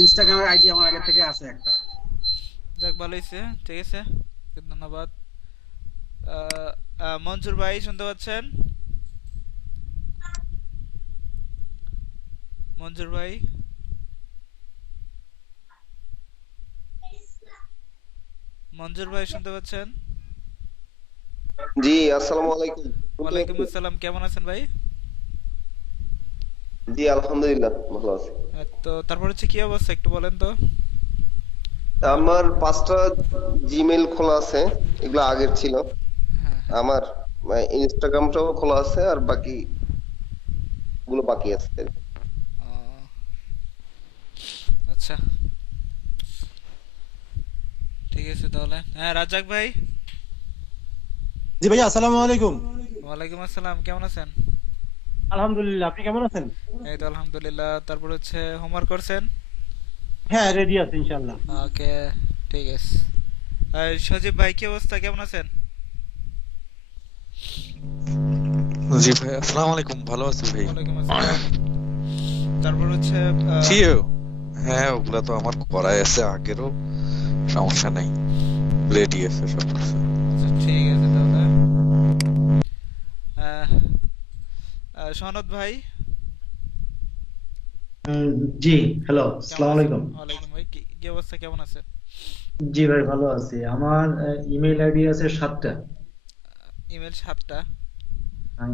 ইনস্টাগ্রামের আইডি আমার আগে থেকে আছে একটা। যাক, ভালো হয়েছে। ঠিক আছে, ধন্যবাদ। মনসুর ভাই শুনতে পাচ্ছেন? মনসুর ভাই, মনসুর ভাই শুনতে পাচ্ছেন? জি, আসসালামু আলাইকুম। শুনতে ওয়ালাইকুম পাচ্ছেন? আসসালাম, কেমন আছেন ভাই? জি, আলহামদুলিল্লাহ ভালো আছি। তো তারপর হচ্ছে কি অবস্থা একটু বলেন তো। আমার 5টা জিমেইল খোলা আছে, এগুলো আগের ছিল। হ্যাঁ, হ্যাঁ। আমার ইনস্টাগ্রামটাও খোলা আছে, আর বাকি গুলো বাকি আছে। ও, আচ্ছা, ঠিক আছে তাহলে। হ্যাঁ, রাজ্জাক ভাই। জি ভাইয়া, আসসালামু আলাইকুম। ওয়ালাইকুম আসসালাম, কেমন আছেন? আলহামদুলিল্লাহ, আপনি কেমন আছেন? এই তো আলহামদুলিল্লাহ। তারপর হচ্ছে হোমওয়ার্ক করছেন? হ্যাঁ, রেডি আছি ইনশাআল্লাহ। ওকে, ঠিক আছে। আর সজীব ভাই, কি অবস্থা, কেমন আছেন? জি ভাই, আসসালামু আলাইকুম, ভালো আছি ভাই। ওয়ালাইকুম আসসালাম। তারপর হচ্ছে জি, হ্যাঁ ওগুলা তো আমার করাই আছে আগেরও, সমস্যা নাই, রেডি আছে সব কিছু। আচ্ছা, ঠিক আছে তাহলে। আহ, সনদ ভাই, উম, জি, হ্যালো, কেমন আসসালামু আছেন? আলাইকুম। ওয়ালাইকুম ভাই, কি কি অবস্থা, কেমন আছেন? জি ভাই, ভালো আছি। আমার ইমেল আইডি আছে 7টা। ইমেল 7টা?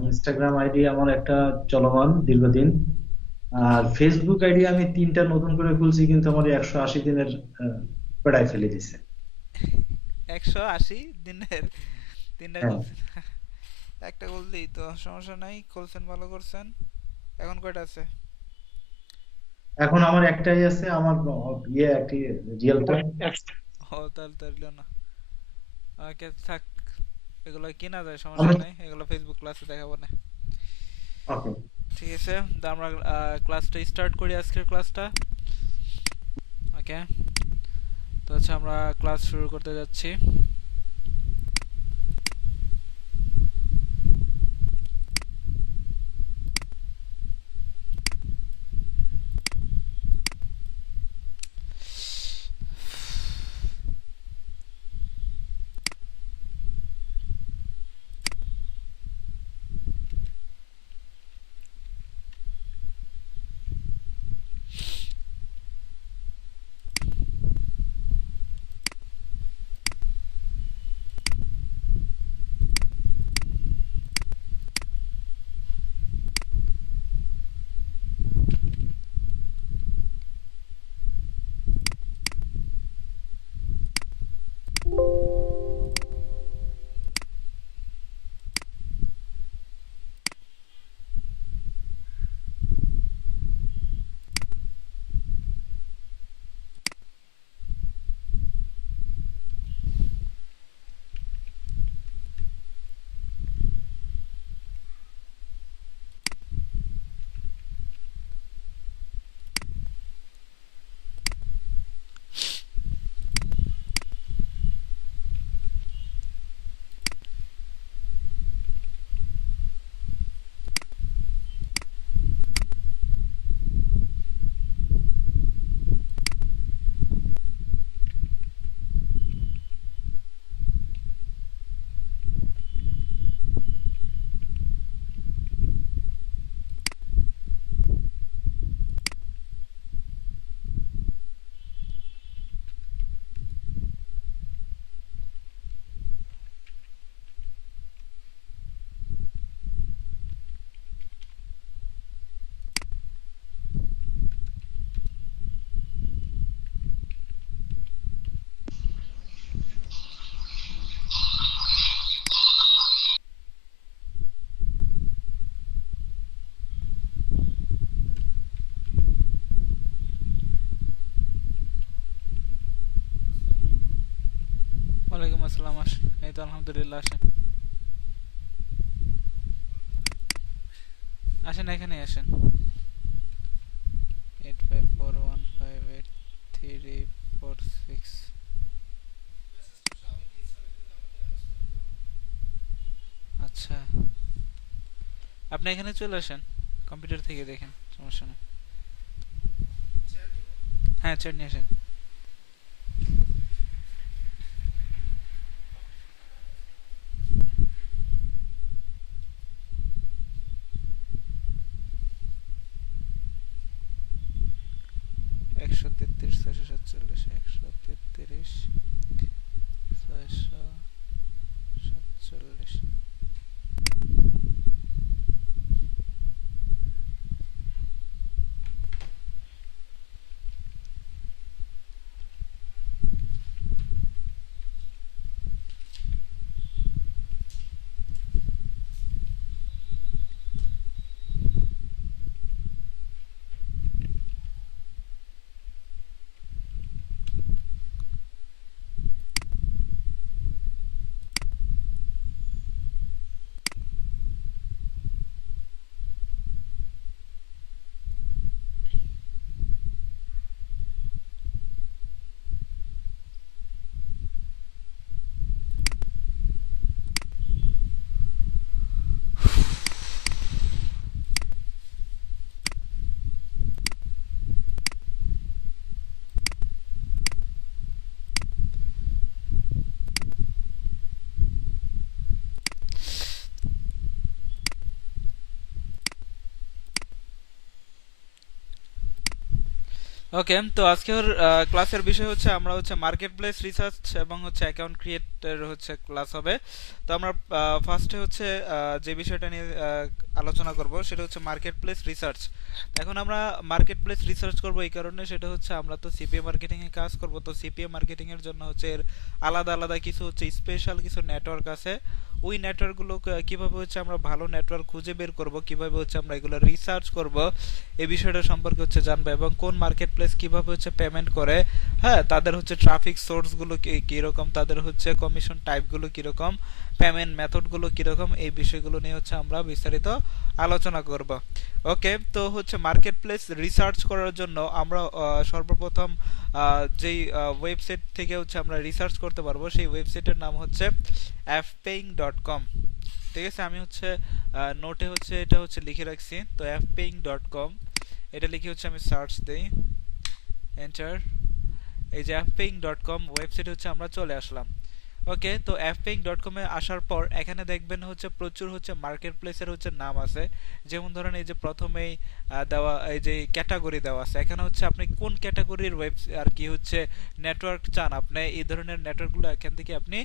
ইনস্টাগ্রাম আইডি আমার একটা চলমান দীর্ঘদিন। আর আচ্ছা। ফেসবুক আইডি আমি 3টা নতুন করে খুলছি, কিন্তু আমার 180 দিনের আহ, পেড়ায় ফেলে দিছে। 180 দিনের 3টা হ্যাঁ, খুলছেন? একটা খুলতেই তো সমস্যা নাই, খুলছেন, ভালো করছেন। এখন কয়টা আছে? এখন আমার একটাই আছে, আমার ইয়ে একটি রিয়েলটা। ও, তাহলে তো হইলো না। ওকে, থাক। এগুলো কিনা যায়, সমস্যা আমি নাই, এগুলো ফেসবুক ক্লাসে দেখাবো না। ওকে। ঠিক আছে, তো আমরা ক্লাসটা স্টার্ট করি, আজকের ক্লাসটা। ওকে, তো হচ্ছে আমরা ক্লাস শুরু করতে যাচ্ছি। ওয়ালাইকুম আসসালাম, আসেন। এই তো আলহামদুলিল্লাহ, আসেন। আসেন, এখানে আসেন। 8541583346। আচ্ছা, আপনি এখানে চলে আসেন, কম্পিউটার থেকে দেখেন, সমস্যা নেই। হ্যাঁ চ্যাট নিয়ে আসেন। একশো তেত্রিশ 647 133 647। ওকে, তো আজকের ক্লাসের বিষয় হচ্ছে আমরা হচ্ছে মার্কেট প্লেস রিসার্চ এবং হচ্ছে অ্যাকাউন্ট ক্রিয়েটের হচ্ছে ক্লাস হবে। তো আমরা ফার্স্টে হচ্ছে যে বিষয়টা নিয়ে আলোচনা করব সেটা হচ্ছে মার্কেট প্লেস রিসার্চ। এখন আমরা মার্কেট প্লেস রিসার্চ করব এই কারণে, সেটা হচ্ছে আমরা তো সিপিএ মার্কেটিং এ কাজ করব। তো সিপিএ মার্কেটিং এর জন্য হচ্ছে এর আলাদা আলাদা কিছু হচ্ছে স্পেশাল কিছু নেটওয়ার্ক আছে। ওই নেটওয়ার্কগুলো কিভাবে হচ্ছে আমরা ভালো নেটওয়ার্ক খুঁজে বের করব, কিভাবে হচ্ছে আমরা এগুলো রিসার্চ করব, এই বিষয়টা সম্পর্কে হচ্ছে জানবো। এবং কোন মার্কেট প্লেস কিভাবে হচ্ছে পেমেন্ট করে, হ্যাঁ, তাদের হচ্ছে ট্রাফিক সোর্সগুলো কীরকম, তাদের হচ্ছে কমিশন টাইপগুলো কীরকম, পেমেন্ট মেথডগুলো কীরকম, এই বিষয়গুলো নিয়ে হচ্ছে আমরা বিস্তারিত আলোচনা করব। ওকে, তো হচ্ছে মার্কেট প্লেস রিসার্চ করার জন্য আমরা সর্বপ্রথম যেই ওয়েবসাইট থেকে হচ্ছে আমরা রিসার্চ করতে পারবো সেই ওয়েবসাইটের নাম হচ্ছে fpaying.com। ঠিক আছে, আমি হচ্ছে নোটে হচ্ছে এটা হচ্ছে লিখে রাখছি। তো fpaying.com এটা লিখে হচ্ছে আমি সার্চ দেই, এন্টার। এই যে fpaying.com ওয়েবসাইটে হচ্ছে আমরা চলে আসলাম। ওকে, তো fpaying.com এ আসার পর এখানে দেখবেন হচ্ছে প্রচুর হচ্ছে মার্কেট প্লেসের হচ্ছে নাম আছে। যেমন ধরেন এই যে প্রথমেই দেওয়া এই যে ক্যাটাগরি দেওয়া আছে, এখানে হচ্ছে আপনি কোন ক্যাটাগরির ওয়েব আর কি হচ্ছে নেটওয়ার্ক চান, আপনি এই ধরনের নেটওয়ার্কগুলো এখান থেকে আপনি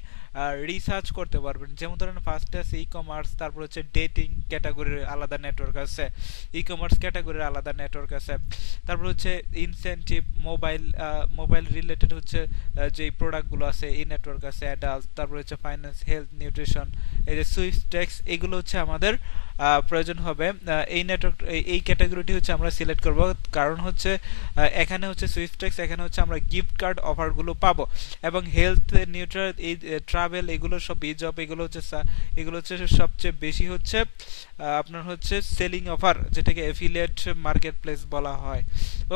রিসার্চ করতে পারবেন। যেমন ধরেন ফার্স্টে আছে ই কমার্স, তারপর হচ্ছে ডেটিং ক্যাটাগরির আলাদা নেটওয়ার্ক আছে, ই কমার্স ক্যাটাগরির আলাদা নেটওয়ার্ক আছে, তারপর হচ্ছে ইনসেনটিভ মোবাইল রিলেটেড হচ্ছে যে প্রোডাক্টগুলো আছে এই নেটওয়ার্ক আছে, অ্যাডাল্ট, তারপর হচ্ছে ফাইন্যান্স, হেলথ, নিউট্রিশন, এই যে সুইফটেক্স, এগুলো হচ্ছে আমাদের প্রয়োজন হবে। এই নেটওয়ার্ক এই ক্যাটাগরিটি হচ্ছে আমরা সিলেক্ট করব, কারণ হচ্ছে এখানে হচ্ছে সুইফটেক্স, এখানে হচ্ছে আমরা গিফট কার্ড অফারগুলো পাবো। এবং হেলথ, নিউট্রাল, এই ট্রাভেল, এগুলো সব ই জব, এগুলো হচ্ছে সবচেয়ে বেশি হচ্ছে আপনার হচ্ছে সেলিং অফার, যেটাকে অ্যাফিলিয়েট মার্কেট প্লেস বলা হয়।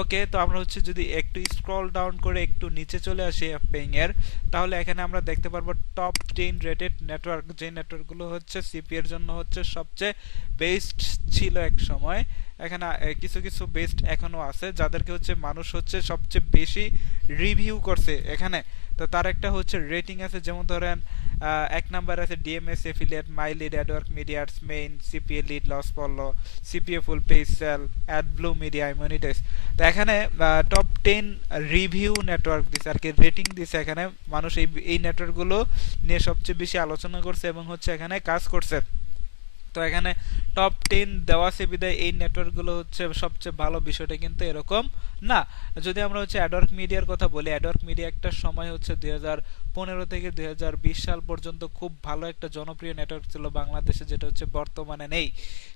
ওকে, তো আমরা হচ্ছে যদি একটু স্ক্রল ডাউন করে একটু নিচে চলে আসি fpaying এর, তাহলে এখানে আমরা দেখতে পারবো টপ 10 রেটেড নেটওয়ার্ক, যে নেটওয়ার্কগুলো হচ্ছে সিপি এর জন্য হচ্ছে সবচেয়ে বেস্ট ছিল এক সময়। এখানে কিছু কিছু বেস্ট এখনো আছে, যাদেরকে হচ্ছে মানুষ হচ্ছে সবচেয়ে বেশি রিভিউ করছে এখানে। তো তার একটা হচ্ছে রেটিং আছে, যেমন ধরেন এক নাম্বার আছে DMS affiliate, my lead, Adwork medias main, CPA lead, loss পড়লো, CPA full page sale, ad blue media, monetize. তো এখানে টপ 10 রিভিউ নেটওয়ার্ক দিছে আর কি, রেটিং দিছে। এখানে মানুষ এই নেটওয়ার্কগুলো নিয়ে সবচেয়ে বেশি আলোচনা করছে এবং হচ্ছে এখানে কাজ করছে। তো এখানে টপ 10 দেওয়া আছে বিদায় এই নেটওয়ার্কগুলো হচ্ছে সবচেয়ে ভালো, বিষয়টা কিন্তু এরকম না। যদি আমরা হচ্ছে অ্যাডওয়ার্ক মিডিয়ার কথা বলি, অ্যাডওয়ার্ক মিডিয়া একটা সময় হচ্ছে 2015 থেকে 2020 সাল পর্যন্ত খুব ভালো একটা জনপ্রিয় নেটওয়ার্ক ছিল বাংলাদেশে, যেটা হচ্ছে বর্তমানে নেই।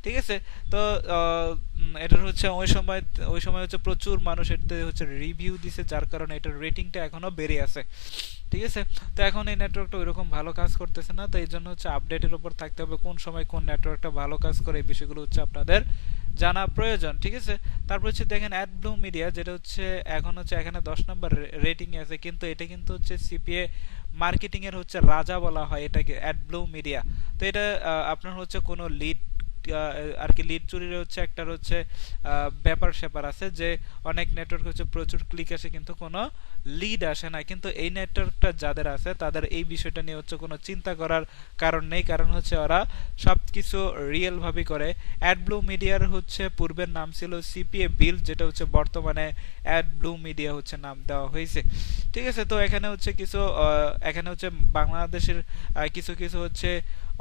ঠিক আছে, তো এটার হচ্ছে ওই সময় হচ্ছে প্রচুর মানুষ এটাতে হচ্ছে রিভিউ দিছে, যার কারণে এটার রেটিংটা এখনো বেড়ে আছে। ঠিক আছে, তো এখন এই নেটওয়ার্কটা ওইরকম ভালো কাজ করতেছে না, তো এই জন্য হচ্ছে আপডেটের উপর থাকতে হবে, কোন সময় কোন নেটওয়ার্কটা ভালো কাজ করে এই বিষয়গুলো হচ্ছে আপনাদের জানা প্রয়োজন। ঠিক আছে, তারপর হচ্ছে দেখেন অ্যাড ব্লু মিডিয়া, যেটা হচ্ছে এখন হচ্ছে এখানে 10 নম্বর রেটিং এ আছে, কিন্তু এটা কিন্তু হচ্ছে সিপিএ মার্কেটিং এর হচ্ছে রাজা বলা হয় এটাকে, অ্যাড ব্লু মিডিয়া। তো এটা আপনার হচ্ছে কোনো লিড আর কি লিড চুরির হচ্ছে একটা হচ্ছে ব্যাপার স্যাপার আছে যে অনেক নেটওয়ার্ক হচ্ছে প্রচুর ক্লিক আসে কিন্তু কোনো লিড আসে না, কিন্তু এই নেটওয়ার্কটা যাদের আছে তাদের এই বিষয়টা নিয়ে হচ্ছে কোনো চিন্তা করার কারণ নেই, কারণ হচ্ছে ওরা সবকিছু রিয়েল ভাবে করে। অ্যাডব্লু মিডিয়ার হচ্ছে পূর্বের নাম ছিল সিপিএ বিল, যেটা হচ্ছে বর্তমানে অ্যাডব্লু মিডিয়া হচ্ছে নাম দেওয়া হয়েছে। ঠিক আছে, তো এখানে হচ্ছে কিছু এখানে হচ্ছে বাংলাদেশের কিছু কিছু হচ্ছে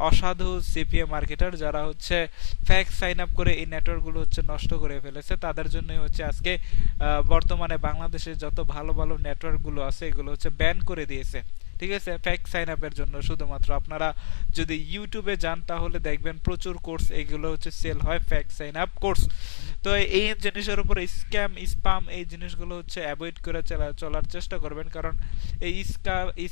অসাধু সিপিএ মার্কেটার যারা হচ্ছে ফেক সাইন আপ করে এই নেটওয়ার্কগুলো হচ্ছে নষ্ট করে ফেলেছে, তাদের জন্যই হচ্ছে আজকে বর্তমানে বাংলাদেশের যত ভালো ভালো নেটওয়ার্কগুলো আছে এগুলো হচ্ছে ব্যান করে দিয়েছে। ঠিক আছে, ফেক সাইন আপের জন্য শুধুমাত্র। আপনারা যদি ইউটিউবে যান তাহলে দেখবেন প্রচুর কোর্স এগুলো হচ্ছে সেল হয়, ফেক সাইন আপ কোর্স। তো এই জিনিসের উপর স্ক্যাম স্পাম এই জিনিসগুলো হচ্ছে অ্যাভয়েড করে চলার চেষ্টা করবেন, কারণ এই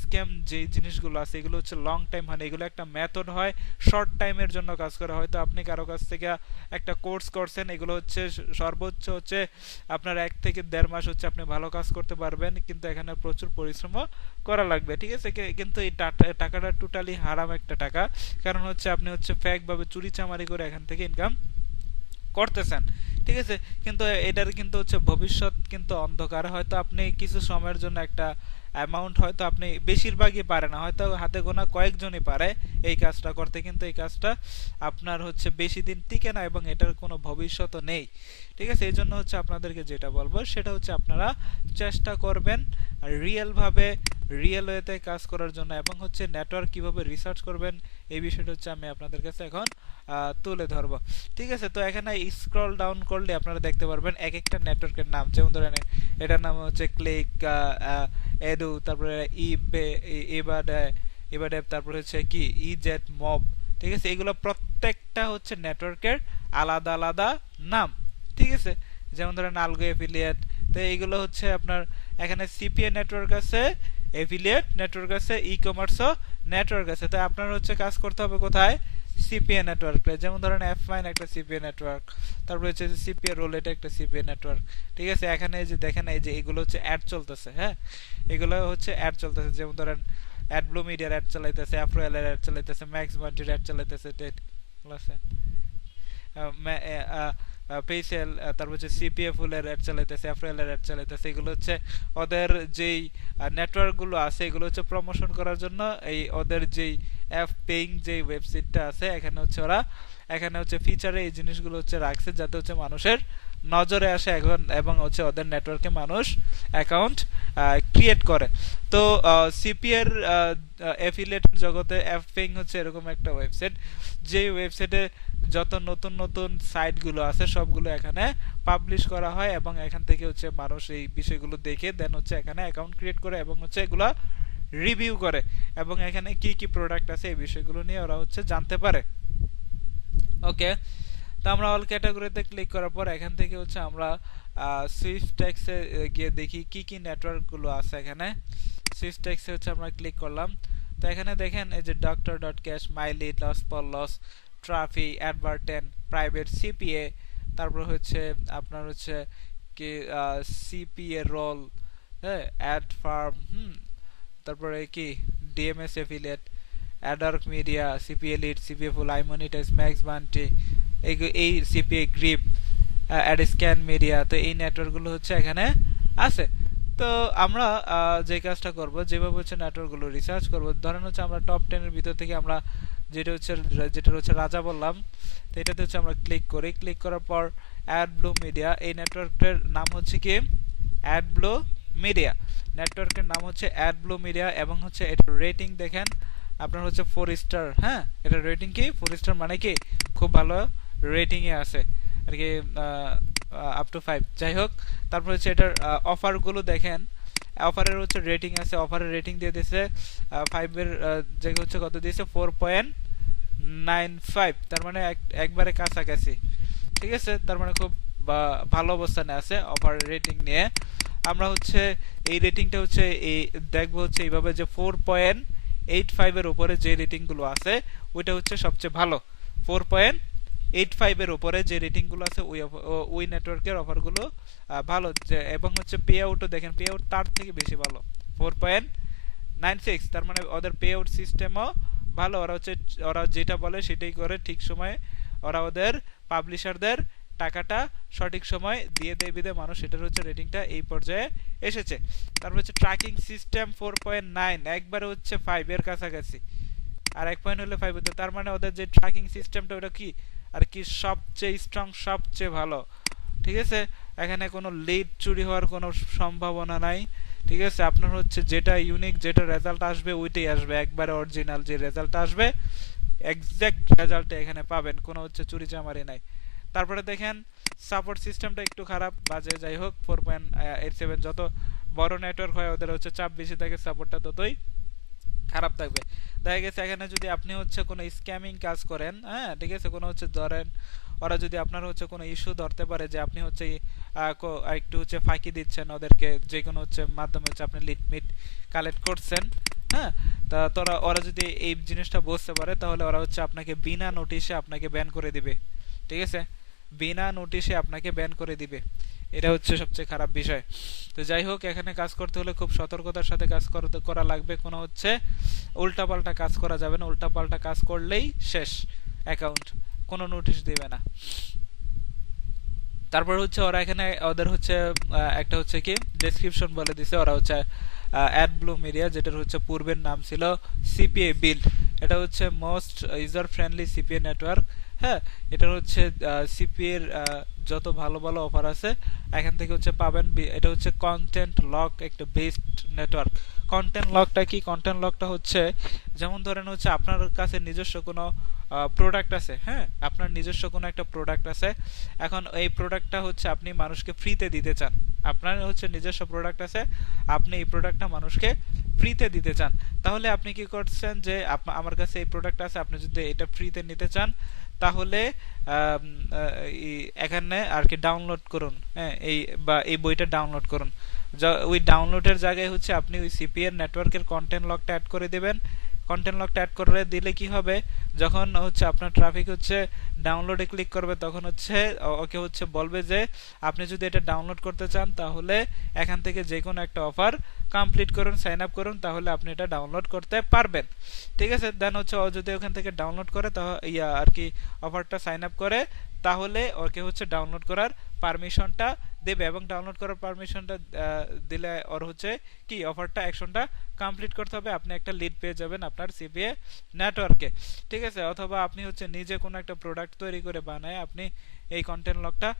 স্ক্যাম যে জিনিসগুলো আছে এগুলো হচ্ছে লং টাইম হয় না, এগুলো একটা মেথড হয়, শর্ট টাইমের জন্য কাজ করে। হয়তো আপনি কারো কাছ থেকে একটা কোর্স করছেন, এগুলো হচ্ছে সর্বোচ্চ হচ্ছে আপনার 1 থেকে 1.5 মাস হচ্ছে আপনি ভালো কাজ করতে পারবেন, কিন্তু এখানে প্রচুর পরিশ্রমও করা লাগবে। ঠিক আছে, কিন্তু এই টাকাটা টোটালি হারাম একটা টাকা, কারণ হচ্ছে আপনি হচ্ছে ফেক ভাবে চুরি চামারি করে এখান থেকে ইনকাম করতেছেন। ঠিক আছে, কিন্তু এটার কিন্তু হচ্ছে ভবিষ্যৎ কিন্তু অন্ধকার। হয়তো আপনি কিছু সময়ের জন্য একটা অ্যামাউন্ট হয়তো আপনি বেশিরভাগই পারে না, হয়তো হাতে গোনা কয়েকজনই পারে এই কাজটা করতে, কিন্তু এই কাজটা আপনার হচ্ছে বেশি দিন টিকে না এবং এটার কোনো ভবিষ্যৎও নেই। ঠিক আছে, এই জন্য হচ্ছে আপনাদেরকে যেটা বলবো সেটা হচ্ছে আপনারা চেষ্টা করবেন রিয়েল ভাবে রিয়েল ওয়েতে কাজ করার জন্য, এবং হচ্ছে নেটওয়ার্ক কিভাবে রিসার্চ করবেন এই বিষয়টা হচ্ছে আমি আপনাদের কাছে এখন তুলে ধরবো। ঠিক আছে, তো এখানে স্ক্রল ডাউন করলে আপনারা দেখতে পারবেন এক একটা নেটওয়ার্কের নাম। যেমন ধরেন এটার নাম হচ্ছে ক্লিক, এডু, তারপরে ইবাডেব, তারপরে হচ্ছে কি ইজেট মব। ঠিক আছে, এগুলো প্রত্যেকটা হচ্ছে নেটওয়ার্কের আলাদা আলাদা নাম। ঠিক আছে, যেমন ধরেন আলগো এফিলিয়েট, তো এইগুলো হচ্ছে আপনার এখানে সিপিএ নেটওয়ার্ক আছে, এফিলিয়েট নেটওয়ার্ক আছে, ই কমার্সও নেটওয়ার্ক আছে। তো আপনার হচ্ছে কাজ করতে হবে কোথায়, সিপিএ নেটওয়ার্কে। যেমন ধরেন এফমাইন একটা সিপিএ নেটওয়ার্ক, তারপর হচ্ছে সিপিএ রোল, এটা একটা সিপিএ নেটওয়ার্ক। ঠিক আছে, এখানে এই যে দেখেন এই যে এগুলো হচ্ছে অ্যাড চলতেছে, হ্যাঁ এগুলো হচ্ছে অ্যাড চলতেছে। যেমন ধরেন অ্যাডব্লু মিডিয়ার অ্যাড চালাইতেছে, আফরোয়েল এর অ্যাড চালাইতেছে, ম্যাক্স মান্টির অ্যাড চালাইতেছে, ডেট ক্লাসে পেইসেল, তারপর হচ্ছে সিপিএফ ফুলের অ্যাড চালাইতেছে, আফরোয়েল এর অ্যাড চালাইতেছে। এগুলো হচ্ছে ওদের যেই নেটওয়ার্ক গুলো আছে এগুলো হচ্ছে প্রমোশন করার জন্য এই ওদের যেই অ্যাপ পেইং যে ওয়েবসাইটটা আছে এখানে হচ্ছে ওরা এখানে হচ্ছে ফিচারে এই জিনিসগুলো হচ্ছে রাখছে যাতে হচ্ছে মানুষের নজরে আসে এখন, এবং হচ্ছে ওদের নেটওয়ার্কে মানুষ অ্যাকাউন্ট ক্রিয়েট করে। তো সিপিএর অ্যাফিলিয়েট জগতে অ্যাপেইং হচ্ছে এরকম একটা ওয়েবসাইট, যে ওয়েবসাইটে যত নতুন নতুন সাইটগুলো আছে সবগুলো এখানে পাবলিশ করা হয়, এবং এখান থেকে হচ্ছে মানুষ এই বিষয়গুলো দেখে দেন হচ্ছে এখানে অ্যাকাউন্ট ক্রিয়েট করে এবং হচ্ছে এগুলা রিভিউ করে, এবং এখানে কি কি প্রোডাক্ট আছে এই বিষয়গুলো নিয়ে ওরা হচ্ছে জানতে পারে। ওকে, তো আমরা অল ক্যাটাগরিতে ক্লিক করার পর এখান থেকে হচ্ছে আমরা সুইফট ট্যাক্সে গিয়ে দেখি কি কি নেটওয়ার্ক গুলো আছে। এখানে সুইফট ট্যাক্সে হচ্ছে আমরা ক্লিক করলাম, তো এখানে দেখেন এই যে doctor dot cash, my lead, loss pal loss, traffic, advertent, private, CPA, তারপর হচ্ছে আপনার হচ্ছে কি সিপিএ রোল, হ্যাঁ অ্যাড ফার্ম, তারপরে কি DMS affiliate, Adwork media, CPA lead, CPA full, iMonetize, max bounty, এই সিপিএ গ্রিপ, অ্যাডস্ক্যান মিডিয়া। তো এই নেটওয়ার্কগুলো হচ্ছে এখানে আছে। তো আমরা যে কাজটা করব, যেভাবে হচ্ছে নেটওয়ার্কগুলো রিসার্চ করব, ধরেন হচ্ছে আমরা টপ 10 এর ভিতর থেকে আমরা যেটা হচ্ছে রাজা বললাম, তো এটাতে হচ্ছে আমরা ক্লিক করি। ক্লিক করার পর অ্যাডব্লু মিডিয়া, এই নেটওয়ার্কটার নাম হচ্ছে কি অ্যাডব্লু মিডিয়া, নেটওয়ার্কের নাম হচ্ছে অ্যাডব্লু মিডিয়া, এবং হচ্ছে এটা রেটিং দেখেন আপনার হচ্ছে 4 স্টার। হ্যাঁ, এটা রেটিং কি 4 স্টার মানে কি খুব ভালো রেটিং এ আছে আর কি, আপ টু 5। যাই হোক, তারপর হচ্ছে এটার অফার গুলো দেখেন, অফারের হচ্ছে রেটিং আছে, অফারের রেটিং দিয়ে দিয়েছে 5 এর জায়গায় হচ্ছে কত দিয়েছে 4.95, তার মানে একবারে কাছাকাছি। ঠিক আছে, তার মানে খুব ভালো অবস্থানে আছে অফার রেটিং নিয়ে। আমরা হচ্ছে এই রেটিংটা হচ্ছে দেখবো হচ্ছে এইভাবে যে 4.85 এর উপরে যে রেটিং গুলো আছে ওইটা হচ্ছে সবচেয়ে ভালো। 4.85 এর উপরে যে রেটিং গুলো আছে ওই নেটওয়ার্কের অফার গুলো ভালো, এবং হচ্ছে পে আউটও দেখেন, পে আউট তার থেকে বেশি ভালো 4.96, তার মানে ওদের পে আউট সিস্টেমও ভালো। ওরা যেটা বলে সেটাই করে, ঠিক সময়ে ওরা ওদের পাবলিশারদের টাকাটা সঠিক সময় দিয়ে দেয় বিধে মানুষ এটার হচ্ছে রেটিংটা এই পর্যায়ে এসেছে। তারপর হচ্ছে ট্র্যাকিং সিস্টেম 4.9, একবারে হচ্ছে 5 এর কাছাকাছি, আর 1 পয়েন্ট হলে 5 হতো। তার মানে ওদের যে ট্র্যাকিং সিস্টেমটা ওটা কি আর কি সবচেয়ে স্ট্রং, সবচেয়ে ভালো। ঠিক আছে, এখানে কোনো লিড চুরি হওয়ার কোনো সম্ভাবনা নাই। ঠিক আছে, আপনার হচ্ছে যেটা ইউনিক, যেটা রেজাল্ট আসবে ওইটাই আসবে, একবারে অরিজিনাল যে রেজাল্ট আসবে এক্সাক্ট রেজাল্ট এখানে পাবেন, কোনো হচ্ছে চুরি চামারি নাই। তারপরে দেখেন সাপোর্ট সিস্টেমটা একটু খারাপ, বাজে। যাই হোক 4.87, যত বড় নেটওয়ার্ক হয় ওদের হচ্ছে চাপ বেশি থাকে, সাপোর্টটা ততই খারাপ থাকবে। দেখা গেছে এখানে যদি আপনি হচ্ছে কোনো স্ক্যামিং কাজ করেন, হ্যাঁ ঠিক আছে, কোনো হচ্ছে ধরেন ওরা যদি আপনার হচ্ছে কোনো ইস্যু ধরতে পারে যে আপনি হচ্ছে একটু হচ্ছে ফাঁকি দিচ্ছেন ওদেরকে, যে কোনো হচ্ছে মাধ্যমে হচ্ছে আপনি লিড মিট কালেক্ট করছেন, হ্যাঁ, তা ওরা যদি এই জিনিসটা বুঝতে পারে তাহলে ওরা হচ্ছে আপনাকে বিনা নোটিশে আপনাকে ব্যান করে দিবে। ঠিক আছে, বিনা নোটিশে আপনাকে ব্যান করে দিবে, এটা হচ্ছে সবচেয়ে খারাপ বিষয়। তো যাই হোক, এখানে কাজ করতে হলে খুব সতর্কতার সাথে কাজ করা লাগবে, কোনো হচ্ছে উল্টাপাল্টা কাজ করা যাবে না, উল্টাপাল্টা কাজ করলেই শেষ অ্যাকাউন্ট, কোনো নোটিশ দিবে না। তারপর হচ্ছে ওরা এখানে ওদের হচ্ছে একটা হচ্ছে কি ডেসক্রিপশন বলে দিছে, ওরা হচ্ছে অ্যাডব্লু মিডিয়া, যেটার হচ্ছে পূর্বের নাম ছিল সিপিএ বিল্ড, এটা হচ্ছে most user friendly CPA network. হ্যাঁ, এটা হচ্ছে সিপিএ এর যত ভালো ভালো অফার আছে এখান থেকে হচ্ছে পাবেন। এটা হচ্ছে কন্টেন্ট লক একটা বেস্ট নেটওয়ার্ক। কন্টেন্ট লকটা কি? কন্টেন্ট লকটা হচ্ছে যেমন ধরেন হচ্ছে আপনার কাছে নিজস্ব কোনো প্রোডাক্ট আছে, হ্যাঁ, আপনার নিজস্ব কোনো একটা প্রোডাক্ট আছে, এখন এই প্রোডাক্টটা হচ্ছে আপনি মানুষকে ফ্রিতে দিতে চান, আপনার হচ্ছে নিজস্ব প্রোডাক্ট আছে, আপনি এই প্রোডাক্টটা মানুষকে ফ্রিতে দিতে চান, তাহলে আপনি কি করছেন যে আমার কাছে এই প্রোডাক্ট আছে, আপনি যদি এটা ফ্রিতে নিতে চান তাহলে এখানে আর কি ডাউনলোড করুন, হ্যাঁ, এই বইটা ডাউনলোড করুন। ওই ডাউনলোডের জায়গায় হচ্ছে আপনি ওই সিপিএর নেটওয়ার্কের কন্টেন্ট লকটা অ্যাড করে দেবেন। কন্টেন্ট লকটা অ্যাড করে দিলে কি হবে, যখন হচ্ছে আপনার ট্রাফিক হচ্ছে ডাউনলোডে ক্লিক করবে তখন হচ্ছে ওকে হচ্ছে বলবে যে আপনি যদি এটা ডাউনলোড করতে চান তাহলে এখান থেকে যে কোনো একটা অফার কমপ্লিট করুন, সাইন আপ করুন, তাহলে আপনি এটা ডাউনলোড করতে পারবেন। ঠিক আছে, দেন হচ্ছে ও যদি ওখান থেকে ডাউনলোড করে আর কি অফারটা সাইন আপ করে তাহলে ওকে হচ্ছে ডাউনলোড করার পারমিশনটা দেবে, এবং ডাউনলোড করার পারমিশনটা দিলে ওর হচ্ছে কি অফারটা অ্যাকশনটা কমপ্লিট করতে হবে, আপনি একটা লিড পেয়ে যাবেন আপনার সিপিএ নেটওয়ার্কে। ঠিক আছে, অথবা আপনি হচ্ছে নিজে কোনো একটা প্রোডাক্ট তৈরি করে বানায় আপনি এই কন্টেন্ট লকটা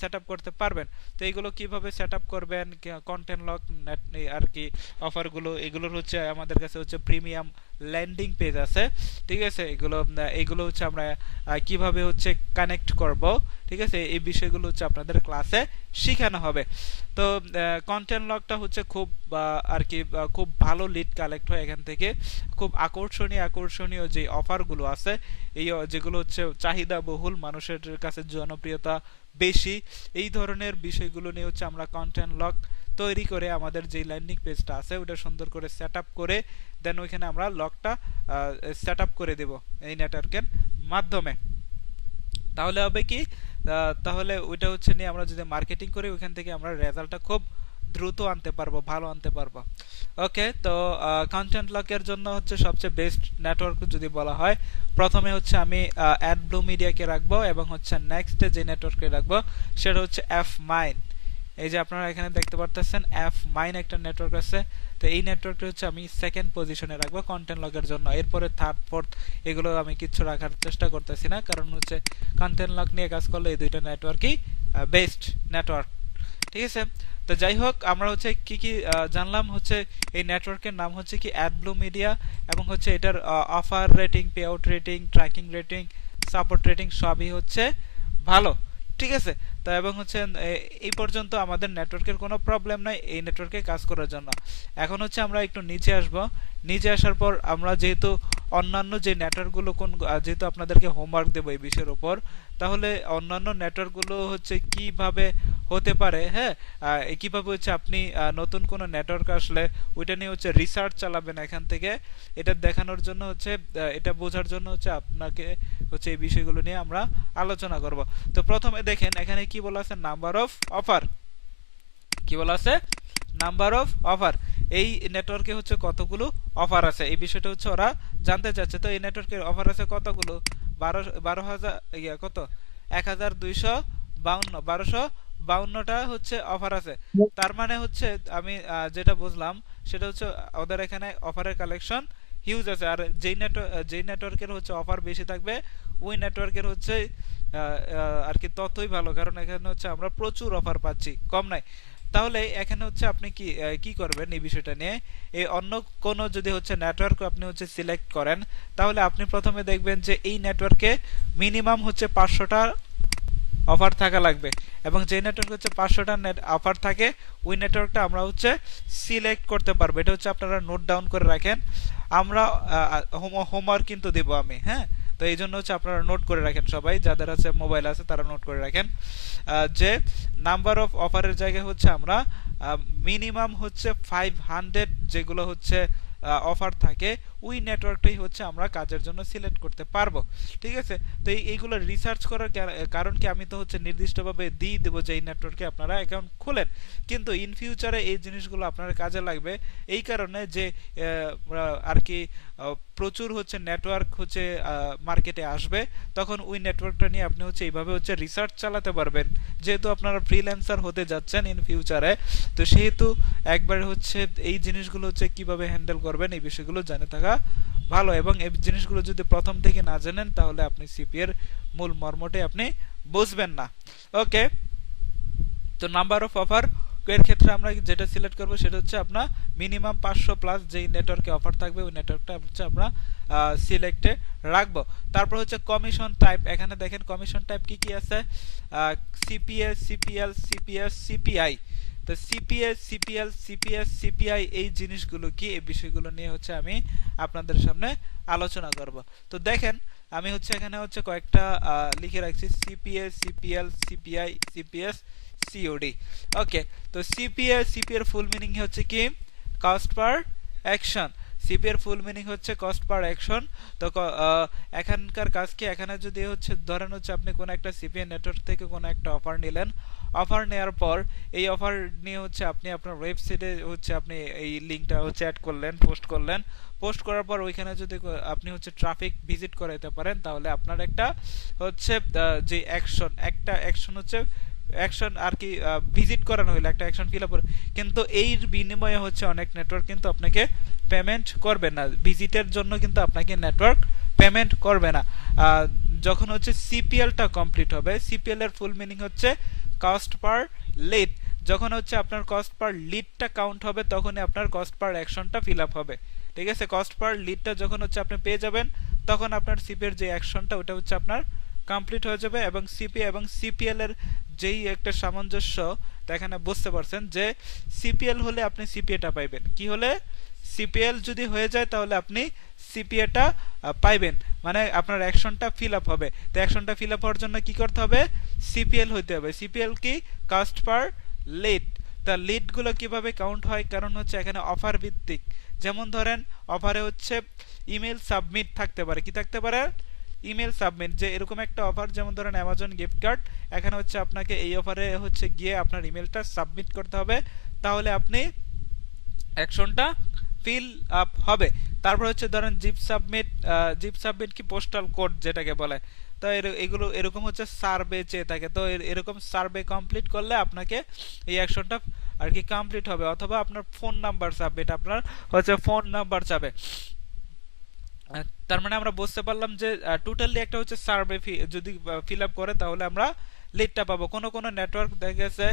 সেট আপ করতে পারবেন। তো এইগুলো কিভাবে সেট আপ করবেন, কন্টেন্ট লক আর কি অফারগুলো, এগুলোর হচ্ছে আমাদের কাছে হচ্ছে প্রিমিয়াম ল্যান্ডিং পেজ আছে। ঠিক আছে, এইগুলো হচ্ছে আমরা কিভাবে হচ্ছে কানেক্ট করব, ঠিক আছে, এই বিষয়গুলো হচ্ছে আপনাদের ক্লাসে শেখানো হবে। তো কন্টেন্ট লকটা হচ্ছে খুব আর কি খুব ভালো লিড কালেক্ট হয় এখান থেকে, খুব আকর্ষণীয় যে অফারগুলো আছে, এই যেগুলো হচ্ছে চাহিদা বহুল, মানুষের কাছে জনপ্রিয়তা বেশি, এই ধরনের বিষয়গুলো নিয়ে হচ্ছে আমরা কন্টেন্ট লক তৈরি করে আমাদের যে ল্যান্ডিং পেজটা আছে ওটা সুন্দর করে সেট আপ করে দেন ওইখানে আমরা লকটা সেট আপ করে দেব এই নেটওয়ার্কের মাধ্যমে। তাহলে হবে কি, তাহলে ওইটা হচ্ছে নিয়ে আমরা যদি মার্কেটিং করি ওইখান থেকে আমরা রেজাল্টটা খুব দ্রুত আনতে পারবো, ভালো আনতে পারবো। ওকে, তো কন্টেন্ট লকের জন্য হচ্ছে সবচেয়ে বেস্ট নেটওয়ার্ক যদি বলা হয়, প্রথমে হচ্ছে আমি অ্যাডব্লু মিডিয়াকে রাখবো এবং হচ্ছে নেক্সটে যে নেটওয়ার্কে রাখবো সেটা হচ্ছে এফ মাইন। এই যে আপনারা এখানে দেখতে পারতেছেন এফ মাইন একটা নেটওয়ার্ক আছে, তো এই নেটওয়ার্কটা হচ্ছে আমি সেকেন্ড পজিশনে রাখবো কন্টেন্ট লকের জন্য। এরপরে থার্ড ফোর্থ এগুলো আমি কিছু রাখার চেষ্টা করতেছি না, কারণ হচ্ছে কন্টেন্ট লক নিয়ে কাজ করলে এই দুইটা নেটওয়ার্কই বেস্ট নেটওয়ার্ক। ঠিক আছে, তো যাই হোক আমরা হচ্ছে কি কি জানলাম, হচ্ছে এই নেটওয়ার্কের নাম হচ্ছে কি অ্যাডব্লু মিডিয়া, এবং হচ্ছে এটার offer rating, pay out rating, tracking rating, support rating সবই হচ্ছে ভালো। ঠিক আছে, তো এবং হচ্ছে এই পর্যন্ত আমাদের নেটওয়ার্কের কোনো প্রবলেম নাই এই নেটওয়ার্কে কাজ করার জন্য। এখন হচ্ছে আমরা একটু নিচে আসব, নিচে আসার পর আমরা যেহেতু অন্যান্য যে নেটওয়ার্কগুলো যেহেতু আপনাদেরকে হোমওয়ার্ক দেবো এই বিষয়ের উপর, তাহলে অন্যান্য নেটওয়ার্কগুলো হচ্ছে কিভাবে হতে পারে, হ্যাঁ, কিভাবে হচ্ছে আপনি নতুন কোনো নেটওয়ার্ক আসলে ওইটা নিয়ে হচ্ছে রিসার্চ চালাবেন এখান থেকে, এটা দেখানোর জন্য হচ্ছে এটা বোঝার জন্য হচ্ছে আপনাকে হচ্ছে এই বিষয়গুলো নিয়ে আমরা আলোচনা করব। তো প্রথমে দেখেন এখানে কি বলা আছে, নাম্বার অফ অফার, কি বলা আছে, নাম্বার অফ অফার, এই নেটওয়ার্কে হচ্ছে কতগুলো অফার আছে এই বিষয়টা হচ্ছে ওরা জানতে চাচ্ছে। তো এই নেটওয়ার্কের অফার আছে কতগুলো, কত 1252টা হচ্ছে অফার আছে। তার মানে হচ্ছে আমি যেটা বুঝলাম সেটা হচ্ছে ওদের এখানে অফারের কালেকশন হিউজ আছে। আর যেই নেটওয়ার্কের হচ্ছে অফার বেশি থাকবে ওই নেটওয়ার্কের হচ্ছে আর কি ততই ভালো, কারণ এখানে হচ্ছে আমরা প্রচুর অফার পাচ্ছি, কম নাই। তাহলে এখানে হচ্ছে আপনি কি করবেন এই বিষয়টা নিয়ে, এই অন্য কোনো যদি হচ্ছে নেটওয়ার্ক আপনি হচ্ছে সিলেক্ট করেন, তাহলে আপনি প্রথমে দেখবেন যে এই নেটওয়ার্কে মিনিমাম হচ্ছে 500টা অফার থাকা লাগবে, এবং যে নেটওয়ার্ক হচ্ছে 500টা নেট অফার থাকে ওই নেটওয়ার্কটা আমরা হচ্ছে সিলেক্ট করতে পারবো। এটা হচ্ছে আপনারা নোট ডাউন করে রাখেন, আমরা হোমওয়ার্ক কিন্তু দেবো আমি, হ্যাঁ। তো এই জন্য হচ্ছে আপনারা নোট করে রাখেন, সবাই যাদের আছে মোবাইল আছে তারা নোট করে রাখেন যে নাম্বার অফ অফারের জায়গায় হচ্ছে আমরা মিনিমাম হচ্ছে 500 যেগুলো হচ্ছে অফার থাকে ওই নেটওয়ার্কটাই হচ্ছে আমরা কাজের জন্য সিলেক্ট করতে পারবো, ঠিক আছে। তো এইগুলো রিসার্চ করার কারণ কি, আমি তো হচ্ছে নির্দিষ্টভাবে দিয়ে দেবো যে এই নেটওয়ার্কে আপনারা অ্যাকাউন্ট খুলেন, কিন্তু ইন ফিউচারে এই জিনিসগুলো আপনার কাজে লাগবে এই কারণে যে আর কি প্রচুর হচ্ছে নেটওয়ার্ক হচ্ছে মার্কেটে আসবে, তখন ওই নেটওয়ার্কটা নিয়ে আপনি হচ্ছে এইভাবে হচ্ছে রিসার্চ চালাতে পারবেন, যেহেতু আপনারা ফ্রিল্যান্সার হতে যাচ্ছেন ইন ফিউচারে। তো সেহেতু একবার হচ্ছে এই জিনিসগুলো হচ্ছে কিভাবে হ্যান্ডেল করবেন এই বিষয়গুলো জেনে থাকা ভালো, এবং এই জিনিসগুলো যদি প্রথম থেকে না জানেন তাহলে আপনি সিপি এর মূল মর্মটাই আপনি বুঝবেন না। ওকে, তো নাম্বার অফ অফার এর ক্ষেত্রে আমরা যেটা সিলেক্ট করব সেটা হচ্ছে আপনার মিনিমাম 500 প্লাস যেই নেটওয়ার্কে অফার থাকবে ওই নেটওয়ার্কটা হচ্ছে আমরা সিলেক্টে রাখবো। তারপর হচ্ছে কমিশন টাইপ, এখানে দেখেন কমিশন টাইপ কি কি আছে, সিপিএস, সিপিএল, সিপিএস, সিপিআই। তো সিপিএস, সিপিএল, সিপিএস, সিপিআই এই জিনিসগুলো কি, এই বিষয়গুলো নিয়ে হচ্ছে আমি আপনাদের সামনে আলোচনা করব। তো দেখেন আমি হচ্ছে এখানে হচ্ছে কয়েকটা লিখে রাখছি, CPS, CPL, CPI, CPS, COD. Okay, তো সিপিএস, সিপি এর ফুল মিনিং হচ্ছে কি কস্ট পার অ্যাকশন। সিপি এর ফুল মিনিং হচ্ছে কস্ট পার অ্যাকশন। তো এখানকার কাজ কি, এখানে যদি হচ্ছে ধরেন হচ্ছে আপনি কোন একটা সিপি নেটওয়ার্ক থেকে কোন একটা অফার নিলেন, অফার নেওয়ার পর এই অফার নিয়ে হচ্ছে আপনি আপনার ওয়েবসাইটে হচ্ছে আপনি এই লিংকটা হচ্ছে অ্যাড করলেন, পোস্ট করার পর ওইখানে যদি আপনি হচ্ছে ট্রাফিক ভিজিট করাইতে পারেন, তাহলে আপনার একটা হচ্ছে যে একটা অ্যাকশন হচ্ছে অ্যাকশন আর কি ভিজিট করানো হলো, একটা অ্যাকশন ফিল আপ, কিন্তু এর বিনিময়ে হচ্ছে অনেক নেটওয়ার্ক কিন্তু আপনাকে পেমেন্ট করবে না, ভিজিটের জন্য কিন্তু আপনাকে নেটওয়ার্ক পেমেন্ট করবে না। যখন হচ্ছে সিপিএলটা কমপ্লিট হবে, সিপিএল এর ফুল মিনিং হচ্ছে কস্ট পার লিড। যখন হচ্ছে আপনার কস্ট পার লিডটা কাউন্ট হবে তখনই আপনার কস্ট পার অ্যাকশনটা ফিল আপ হবে, ঠিক আছে। কস্ট পার লিডটা যখন হচ্ছে আপনি পেয়ে যাবেন তখন আপনার সিপি এর যে অ্যাকশনটা ওটা হচ্ছে আপনার কমপ্লিট হয়ে যাবে, এবং সিপি এবং সিপিএল এর যেই একটা সামঞ্জস্য এখানে বুঝতে পারছেন যে সিপিএল হলে আপনি সিপিএটা পাইবেন, কি হলে সিপিএল যদি হয়ে যায় তাহলে আপনি সিপিএটা পাইবেন, মানে আপনার অ্যাকশনটা ফিল আপ হবে। তো অ্যাকশনটা ফিল আপ হওয়ার জন্য কি করতে হবে, সিপিএল হইতে হবে। সিপিএল কি কস্ট পার লিড। তা লিডগুলো কিভাবে কাউন্ট হয়, কারণ হচ্ছে এখানে অফার ভিত্তিক, যেমন ধরেন অফারে হচ্ছে ইমেল সাবমিট থাকতে পারে, কি থাকতে পারে, ইমেল সাবমিট। যে এরকম একটা অফার, যেমন ধরেন অ্যামাজন গিফট কার্ড, এখানে হচ্ছে আপনাকে এই অফারে হচ্ছে গিয়ে আপনার ইমেলটা সাবমিট করতে হবে, তাহলে আপনি অ্যাকশনটা ফিল আপ হবে। তারপর হচ্ছে ধরেন জিপ সাবমিট কি পোস্টাল কোড যেটাকে বলে, তো এগুলো এরকম হচ্ছে সার্ভে চেয়ে থাকে, তো এরকম সার্ভে কমপ্লিট করলে আপনাকে এই অ্যাকশনটা আর কি কমপ্লিট হবে। অথবা আপনার ফোন নাম্বার সাবমিট, আপনার হচ্ছে ফোন নাম্বার চাবে। তার মানে আমরা বুঝতে পারলাম যে টোটালি একটা হচ্ছে সার্ভে যদি ফিল আপ করে তাহলে আমরা লিডটা পাবো। কোনো কোনো নেটওয়ার্ক দেখা গেছে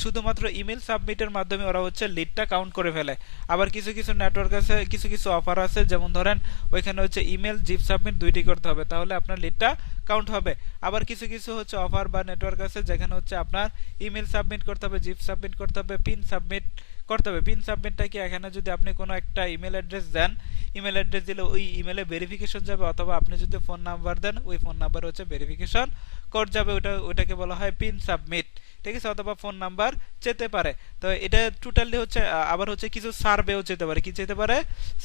শুধুমাত্র ইমেল সাবমিটের মাধ্যমে ওরা হচ্ছে লিডটা কাউন্ট করে ফেলে, আবার কিছু কিছু নেটওয়ার্ক আছে, কিছু কিছু অফার আছে, যেমন ধরেন ওইখানে হচ্ছে ইমেল জিপ সাবমিট দুইটি করতে হবে তাহলে আপনার লিডটা কাউন্ট হবে। আবার কিছু কিছু হচ্ছে অফার বা নেটওয়ার্ক আছে যেখানে হচ্ছে আপনার ইমেল সাবমিট করতে হবে, জিপ সাবমিট করতে হবে, পিন সাবমিট করতে হবে। পিন সাবমিটটা কি, এখানে যদি আপনি কোনো একটা ইমেল অ্যাড্রেস দেন, ইমেল অ্যাড্রেস দিলে ওই ইমেলে ভেরিফিকেশন যাবে, অথবা আপনি যদি ফোন নাম্বার দেন ওই ফোন নাম্বার হচ্ছে ভেরিফিকেশন কোড যাবে, ওটাকে বলা হয় পিন সাবমিট, ঠিক আছে। অথবা ফোন নাম্বার যেতে পারে। তো এটা টোটালি হচ্ছে আবার হচ্ছে কিছু সার্ভেও যেতে পারে, কি যেতে পারে,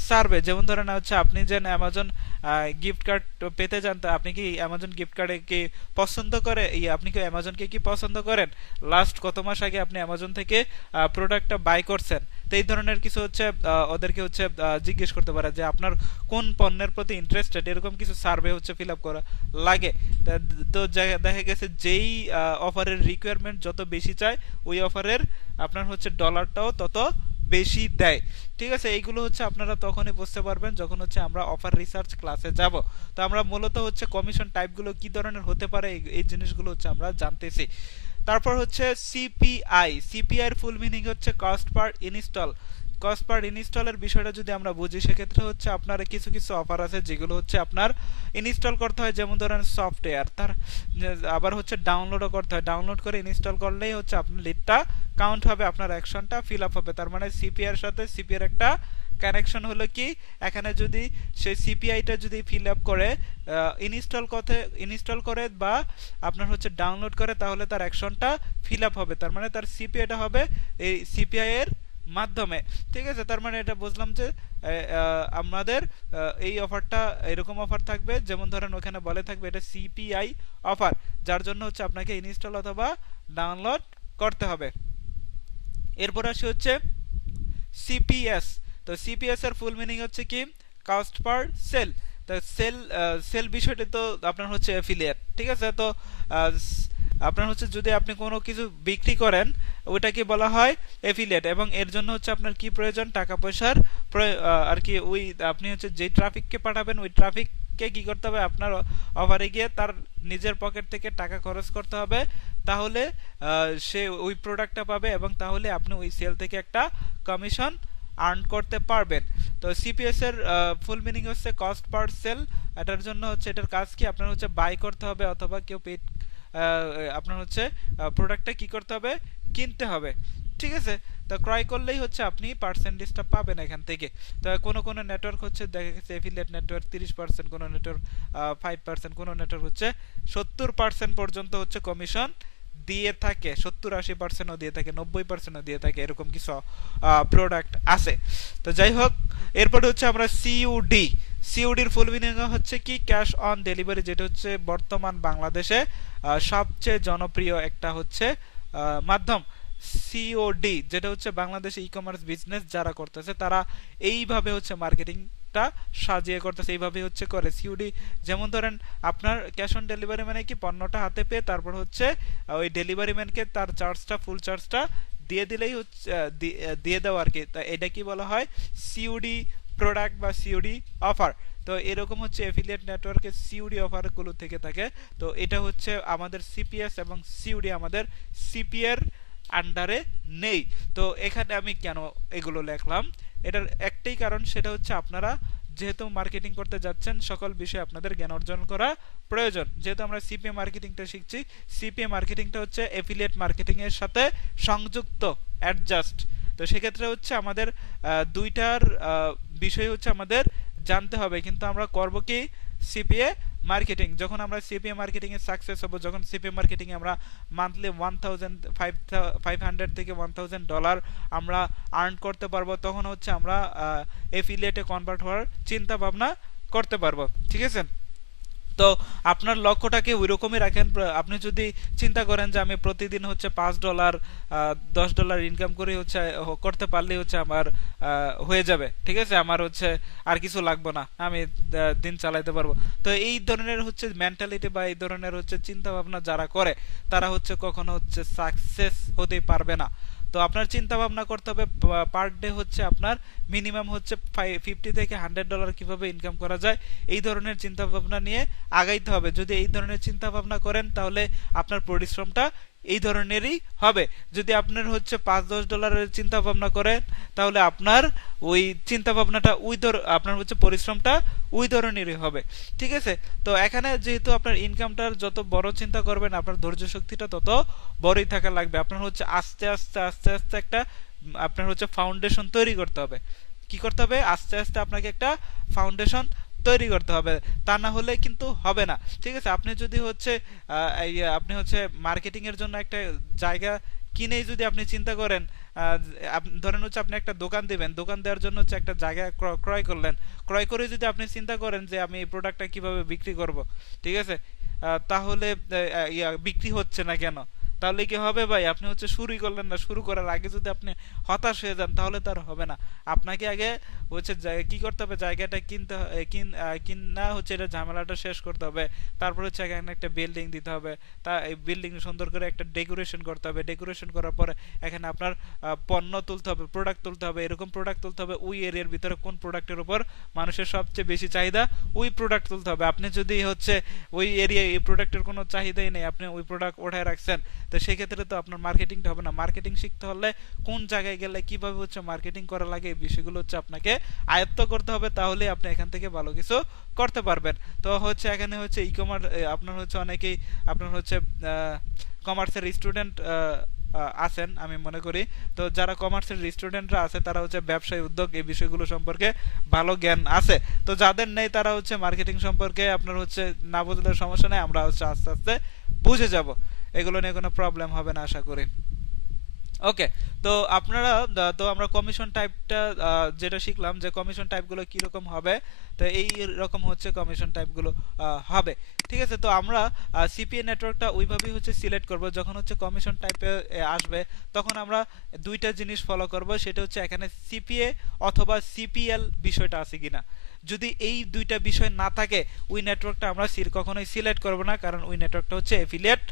সার্ভে। যেমন ধরেন হচ্ছে আপনি যেন অ্যামাজন গিফট কার্ড পেতে যান, তো আপনি কি অ্যামাজন গিফট কার্ডে কি পছন্দ করে, আপনি কি অ্যামাজনকে কি পছন্দ করেন, লাস্ট কত মাস আগে আপনি অ্যামাজন থেকে প্রোডাক্টটা বাই করছেন, তো তো এই ধরনের কিছু হচ্ছে ওদেরকে হচ্ছে জিজ্ঞেস করতে পারে যে আপনার কোন পণ্যের প্রতি ইন্টারেস্টেড, এরকম কিছু সার্ভে হচ্ছে ফিল আপ করা লাগে। তো দেখা গেছে যেই অফারের রিকোয়ারমেন্ট যত বেশি চায় ওই অফারের আপনার হচ্ছে ডলারটাও তত বেশি দেয়। ঠিক আছে, এইগুলো হচ্ছে আপনারা তখনই বুঝতে পারবেন যখন হচ্ছে আমরা অফার রিসার্চ ক্লাসে যাব। তো আমরা মূলত হচ্ছে কমিশন টাইপগুলো কি ধরনের হতে পারে এই জিনিসগুলো হচ্ছে আমরা জানতেছি। তারপর হচ্ছে সিপিআই। সিপিআই এর ফুল মিনিং হচ্ছে cost per install. Cost per ইনস্টলের বিষয়টা যদি আমরা বুঝি সেক্ষেত্রে হচ্ছে আপনার কিছু কিছু অফার আছে যেগুলো হচ্ছে আপনার ইনস্টল করতে হয়, যেমন ধরেন সফটওয়্যার, তার আবার হচ্ছে ডাউনলোডও করতে হয়। ডাউনলোড করে ইনস্টল করলেই হচ্ছে আপনার লিডটা কাউন্ট হবে, আপনার অ্যাকশনটা ফিল আপ হবে। তার মানে সিপিআই এর সাথে সিপিআই এর একটা কানেকশন হলো কি, এখানে যদি সেই সিপিআইটা যদি ফিল আপ করে ইনস্টল করে বা আপনার হচ্ছে ডাউনলোড করে, তাহলে তার অ্যাকশনটা ফিল আপ হবে। তার মানে তার সিপিআইটা হবে এই সিপিআই এর মাধ্যমে। ঠিক আছে, তার মানে এটা বুঝলাম যে আমাদের এই অফারটা এরকম অফার থাকবে, যেমন ধরেন ওখানে বলে থাকবে এটা সিপিআই অফার, যার জন্য হচ্ছে আপনাকে ইনস্টল অথবা ডাউনলোড করতে হবে। এরপর আসি হচ্ছে সিপিএস। তো সিপিএস এর ফুল মিনিং হচ্ছে কি কস্ট পার সেল। তো সেল বিষয়টা তো আপনার হচ্ছে অ্যাফিলিয়েট। ঠিক আছে, তো আপনার হচ্ছে যদি আপনি কোনো কিছু বিক্রি করেন ওইটাকে বলা হয় অ্যাফিলিয়েট, এবং এর জন্য হচ্ছে আপনার কি প্রয়োজন, টাকা পয়সার আর কি ওই আপনি হচ্ছে যে ট্রাফিককে পাঠাবেন ওই ট্রাফিককে কি করতে হবে, আপনার অফারে গিয়ে তার নিজের পকেট থেকে টাকা খরচ করতে হবে, তাহলে সে ওই প্রোডাক্টটা পাবে এবং তাহলে আপনি ওই সেল থেকে একটা কমিশন আর্ন করতে পারবেন। তো সিপিএস এর ফুল মিনিং হচ্ছে কস্ট পার সেল। এটার জন্য হচ্ছে এটার কাজ কি, আপনার হচ্ছে বাই করতে হবে অথবা কেউ পেড আপনার হচ্ছে প্রোডাক্টটা কি করতে হবে, কিনতে হবে। ঠিক আছে, তো ক্রয় করলেই হচ্ছে আপনি পার্সেন্টেজটা পাবেন এখান থেকে। তো কোনো নেটওয়ার্ক হচ্ছে দেখা গেছে এফিলিয়েট নেটওয়ার্ক 30%, কোনো নেটওয়ার্ক 5%, কোনো নেটওয়ার্ক হচ্ছে 70% পর্যন্ত হচ্ছে কমিশন দিয়ে থাকে, 70-80%ও দিয়ে থাকে, 90%ও দিয়ে থাকে, এরকম কিছু প্রোডাক্ট আছে। তো যাই হোক, এরপরে হচ্ছে আমরা সিইউডি। সিইউডির ফুল মিনিং হচ্ছে কি ক্যাশ অন ডেলিভারি, যেটা হচ্ছে বর্তমান বাংলাদেশে সবচেয়ে জনপ্রিয় একটা হচ্ছে মাধ্যম। সিওডি যেটা হচ্ছে বাংলাদেশে ই কমার্স বিজনেস যারা করতেছে তারা এইভাবে হচ্ছে মার্কেটিংটা সাজিয়ে করতেছে, এইভাবে হচ্ছে করে সিওডি। যেমন ধরেন আপনার ক্যাশ অন ডেলিভারি মানে কি পণ্যটা হাতে পেয়ে তারপর হচ্ছে ওই ডেলিভারি ম্যানকে তার চার্জটা ফুল চার্জটা দিয়ে দিলেই হচ্ছে দিয়ে দেওয়া আর কি। তা এটা কি বলা হয়, সিওডি প্রোডাক্ট বা সিওডি অফার। তো এরকম হচ্ছে এফিলিয়েট নেটওয়ার্কে সিওডি অফারগুলো থেকে থাকে। তো এটা হচ্ছে আমাদের সিপিএস এবং সিওডি আমাদের সিপিএর আন্ডারে নেই। তো এখানে আমি কেন এগুলো লিখলাম, এটার একটাই কারণ, সেটা হচ্ছে আপনারা যেহেতু মার্কেটিং করতে যাচ্ছেন সকল বিষয়ে আপনাদের জ্ঞান অর্জন করা প্রয়োজন। যেহেতু আমরা সিপিএ মার্কেটিংটা শিখছি, সিপিএ মার্কেটিংটা হচ্ছে এফিলিয়েট মার্কেটিং এর সাথে সংযুক্ত অ্যাডজাস্ট। তো সেক্ষেত্রে হচ্ছে আমাদের দুইটার বিষয় হচ্ছে আমাদের জানতে হবে, কিন্তু আমরা করব কি সিপিএ মার্কেটিং। যখন আমরা সিপিএ মার্কেটিং এ সাকসেস হব, যখন সিপিএ মার্কেটিং এ আমরা মান্থলি 1500 থেকে $1000 আমরা আর্ন করতে পারবো, তখন হচ্ছে আমরা এফিলিয়েটে কনভার্ট হওয়ার চিন্তা ভাবনা করতে পারবো। ঠিক আছে, তো আপনার লক্ষ্যটাকে ওইরকমই রাখেন। আপনি যদি চিন্তা করেন যে আমি প্রতিদিন হচ্ছে $5 $10 ইনকাম করে হচ্ছে করতে পারলেই হচ্ছে আমার হয়ে যাবে, ঠিক আছে, আমার হচ্ছে আর কিছু লাগবে না, আমি দিন চালাইতে পারবো। তো এই ধরনের হচ্ছে মেন্টালিটি বা এই ধরনের হচ্ছে চিন্তা ভাবনা যারা করে তারা হচ্ছে কখনো হচ্ছে সাকসেস হতেই পারবে না। তো আপনার চিন্তা ভাবনা করতে হবে পার ডে হচ্ছে আপনার মিনিমাম হচ্ছে $50 থেকে $100 কিভাবে ইনকাম করা যায়, এই ধরনের চিন্তা ভাবনা নিয়ে আগাইতে হবে। যদি এই ধরনের চিন্তা ভাবনা করেন তাহলে আপনার পরিশ্রমটা এই ধরনেরই হবে। যদি আপনার হচ্ছে $5-10 চিন্তা ভাবনা করেন তাহলে আপনার ওই চিন্তা ভাবনাটা আপনার হচ্ছে পরিশ্রমটা ওই ধরনেরই হবে। ঠিক আছে, তো এখানে যেহেতু আপনার ইনকামটার যত বড় চিন্তা করবেন আপনার ধৈর্য শক্তিটা তত বড়ই থাকা লাগবে। আপনার হচ্ছে আস্তে আস্তে একটা আপনার হচ্ছে ফাউন্ডেশন তৈরি করতে হবে। কি করতে হবে, আস্তে আস্তে আপনাকে একটা ফাউন্ডেশন তৈরি করতে হবে, তা না হলে কিন্তু হবে না। ঠিক আছে, আপনি যদি হচ্ছে আপনি হচ্ছে মার্কেটিং এর জন্য একটা জায়গা কিনেই যদি আপনি চিন্তা করেন, ধরেন হচ্ছে আপনি একটা দোকান দিবেন, দোকান দেওয়ার জন্য হচ্ছে একটা জায়গা ক্রয় করলেন, ক্রয় করে যদি আপনি চিন্তা করেন যে আমি এই প্রোডাক্টটা কিভাবে বিক্রি করব, ঠিক আছে, তাহলে বিক্রি হচ্ছে না কেন, তাহলে কি হবে ভাই? আপনি হচ্ছে শুরুই করলেন না, শুরু করার আগে যদি আপনি হতাশ হয়ে যান তাহলে তার হবে না। আপনাকে আগে হচ্ছে কি করতে হবে, জায়গাটা কিনা হচ্ছে এটা ঝামেলাটা শেষ করতে হবে। তারপর হচ্ছে এখানে একটা বিল্ডিং দিতে হবে, তা এই বিল্ডিং সুন্দর করে একটা ডেকোরেশন করতে হবে, ডেকোরেশন করার পরে এখানে আপনার পণ্য তুলতে হবে, প্রোডাক্ট তুলতে হবে, এরকম প্রোডাক্ট তুলতে হবে। ওই এরিয়ার ভিতরে কোন প্রোডাক্টের উপর মানুষের সবচেয়ে বেশি চাহিদা, ওই প্রোডাক্ট তুলতে হবে। আপনি যদি হচ্ছে ওই এরিয়ায় এই প্রোডাক্টের কোনো চাহিদাই নেই, আপনি ওই প্রোডাক্ট ওঠায় রাখছেন, তো সেক্ষেত্রে তো আপনার মার্কেটিংটা হবে না। মার্কেটিং শিখতে হলে কোন জায়গায় গেলে কিভাবে হচ্ছে মার্কেটিং করা লাগে এই বিষয়গুলো হচ্ছে আপনাকে আয়ত্ত করতে হবে, তাহলে আপনি এখান থেকে ভালো কিছু করতে পারবেন। তো হচ্ছে এখানে হচ্ছে ই কমার্স, আপনার হচ্ছে অনেকেই আপনার হচ্ছে কমার্সের স্টুডেন্ট আছেন আমি মনে করি। তো যারা কমার্সের স্টুডেন্টরা আছে তারা হচ্ছে ব্যবসায়ী উদ্যোগ এই বিষয়গুলো সম্পর্কে ভালো জ্ঞান আছে। তো যাদের নেই তারা হচ্ছে মার্কেটিং সম্পর্কে আপনার হচ্ছে না বুঝলে সমস্যা নেই, আমরা হচ্ছে আস্তে আস্তে বুঝে যাব, এগুলো নিয়ে কোনো প্রবলেম হবে না আশা করি। ওকে, তো আপনারা তো আমরা কমিশন টাইপটা যেটা শিখলাম যে কমিশন টাইপগুলো কিরকম হবে, তো এই রকম হচ্ছে কমিশন টাইপগুলো হবে। ঠিক আছে, তো আমরা সিপিএ নেটওয়ার্কটা ওইভাবেই হচ্ছে সিলেক্ট করব। যখন হচ্ছে কমিশন টাইপে আসবে তখন আমরা দুইটা জিনিস ফলো করব, সেটা হচ্ছে এখানে সিপিএ অথবা সিপিএল বিষয়টা আছে কিনা। যদি এই দুইটা বিষয় না থাকে ওই নেটওয়ার্কটা আমরা কখনোই সিলেক্ট করব না, কারণ ওই নেটওয়ার্কটা হচ্ছে এফিলিয়েট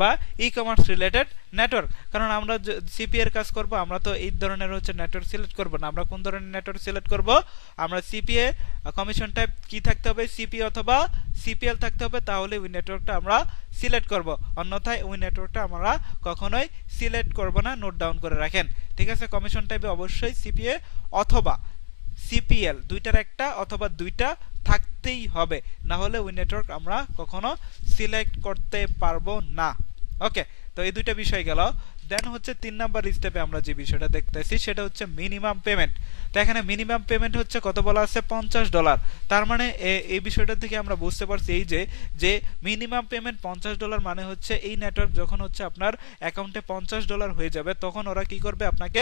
বা ই কমার্স রিলেটেড নেটওয়ার্ক। কারণ আমরা সিপি এর কাজ করব, আমরা তো এই ধরনের হচ্ছে নেটওয়ার্ক সিলেক্ট করব না। আমরা কোন ধরনের নেটওয়ার্ক সিলেক্ট করব, আমরা সিপিএ কমিশন টাইপ কি থাকতে হবে, সিপি অথবা সিপিএল থাকতে হবে, তাহলে ওই নেটওয়ার্কটা আমরা সিলেক্ট করব। অন্যথায় ওই নেটওয়ার্কটা আমরা কখনোই সিলেক্ট করব না, নোট ডাউন করে রাখেন। ঠিক আছে, কমিশন টাইপে অবশ্যই সিপিএ অথবা সিপিএল দুইটার একটা অথবা দুইটা থাকতেই হবে, না হলে ওই নেটওয়ার্ক আমরা কখনো সিলেক্ট করতে পারবো না। ওকে, তো এই দুইটা বিষয় গেল। দেন হচ্ছে 3 নাম্বার স্টেপে আমরা যে বিষয়টা দেখতেছি সেটা হচ্ছে মিনিমাম পেমেন্ট। তো এখানে মিনিমাম পেমেন্ট হচ্ছে কত বলা আছে, $50। তার মানে এই বিষয়টা থেকে আমরা বুঝতে পারছি এই যে মিনিমাম পেমেন্ট $50 মানে হচ্ছে এই নেটওয়ার্ক যখন হচ্ছে আপনার অ্যাকাউন্টে $50 হয়ে যাবে তখন ওরা কি করবে, আপনাকে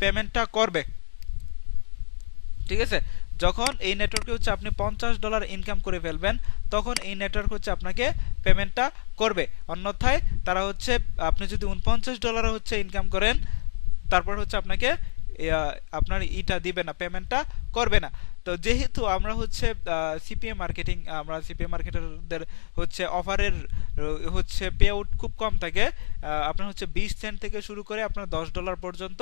পেমেন্টটা করবে। ঠিক আছে, যখন এই নেটওয়ার্কে হচ্ছে আপনি $50 ইনকাম করে ফেলবেন তখন এই নেটওয়ার্ক হচ্ছে আপনাকে পেমেন্টটা করবে। অন্যথায় তারা হচ্ছে আপনি যদি $49 হচ্ছে ইনকাম করেন তারপর হচ্ছে আপনাকে আপনার ইটা দিবে না, পেমেন্টটা করবে না। তো যেহেতু আমরা হচ্ছে সিপিএ মার্কেটিং, আমরা সিপিএ মার্কেটারদের হচ্ছে অফারের হচ্ছে পে আউট খুব কম থাকে, আপনার হচ্ছে 20 সেন্ট থেকে শুরু করে আপনার $10 পর্যন্ত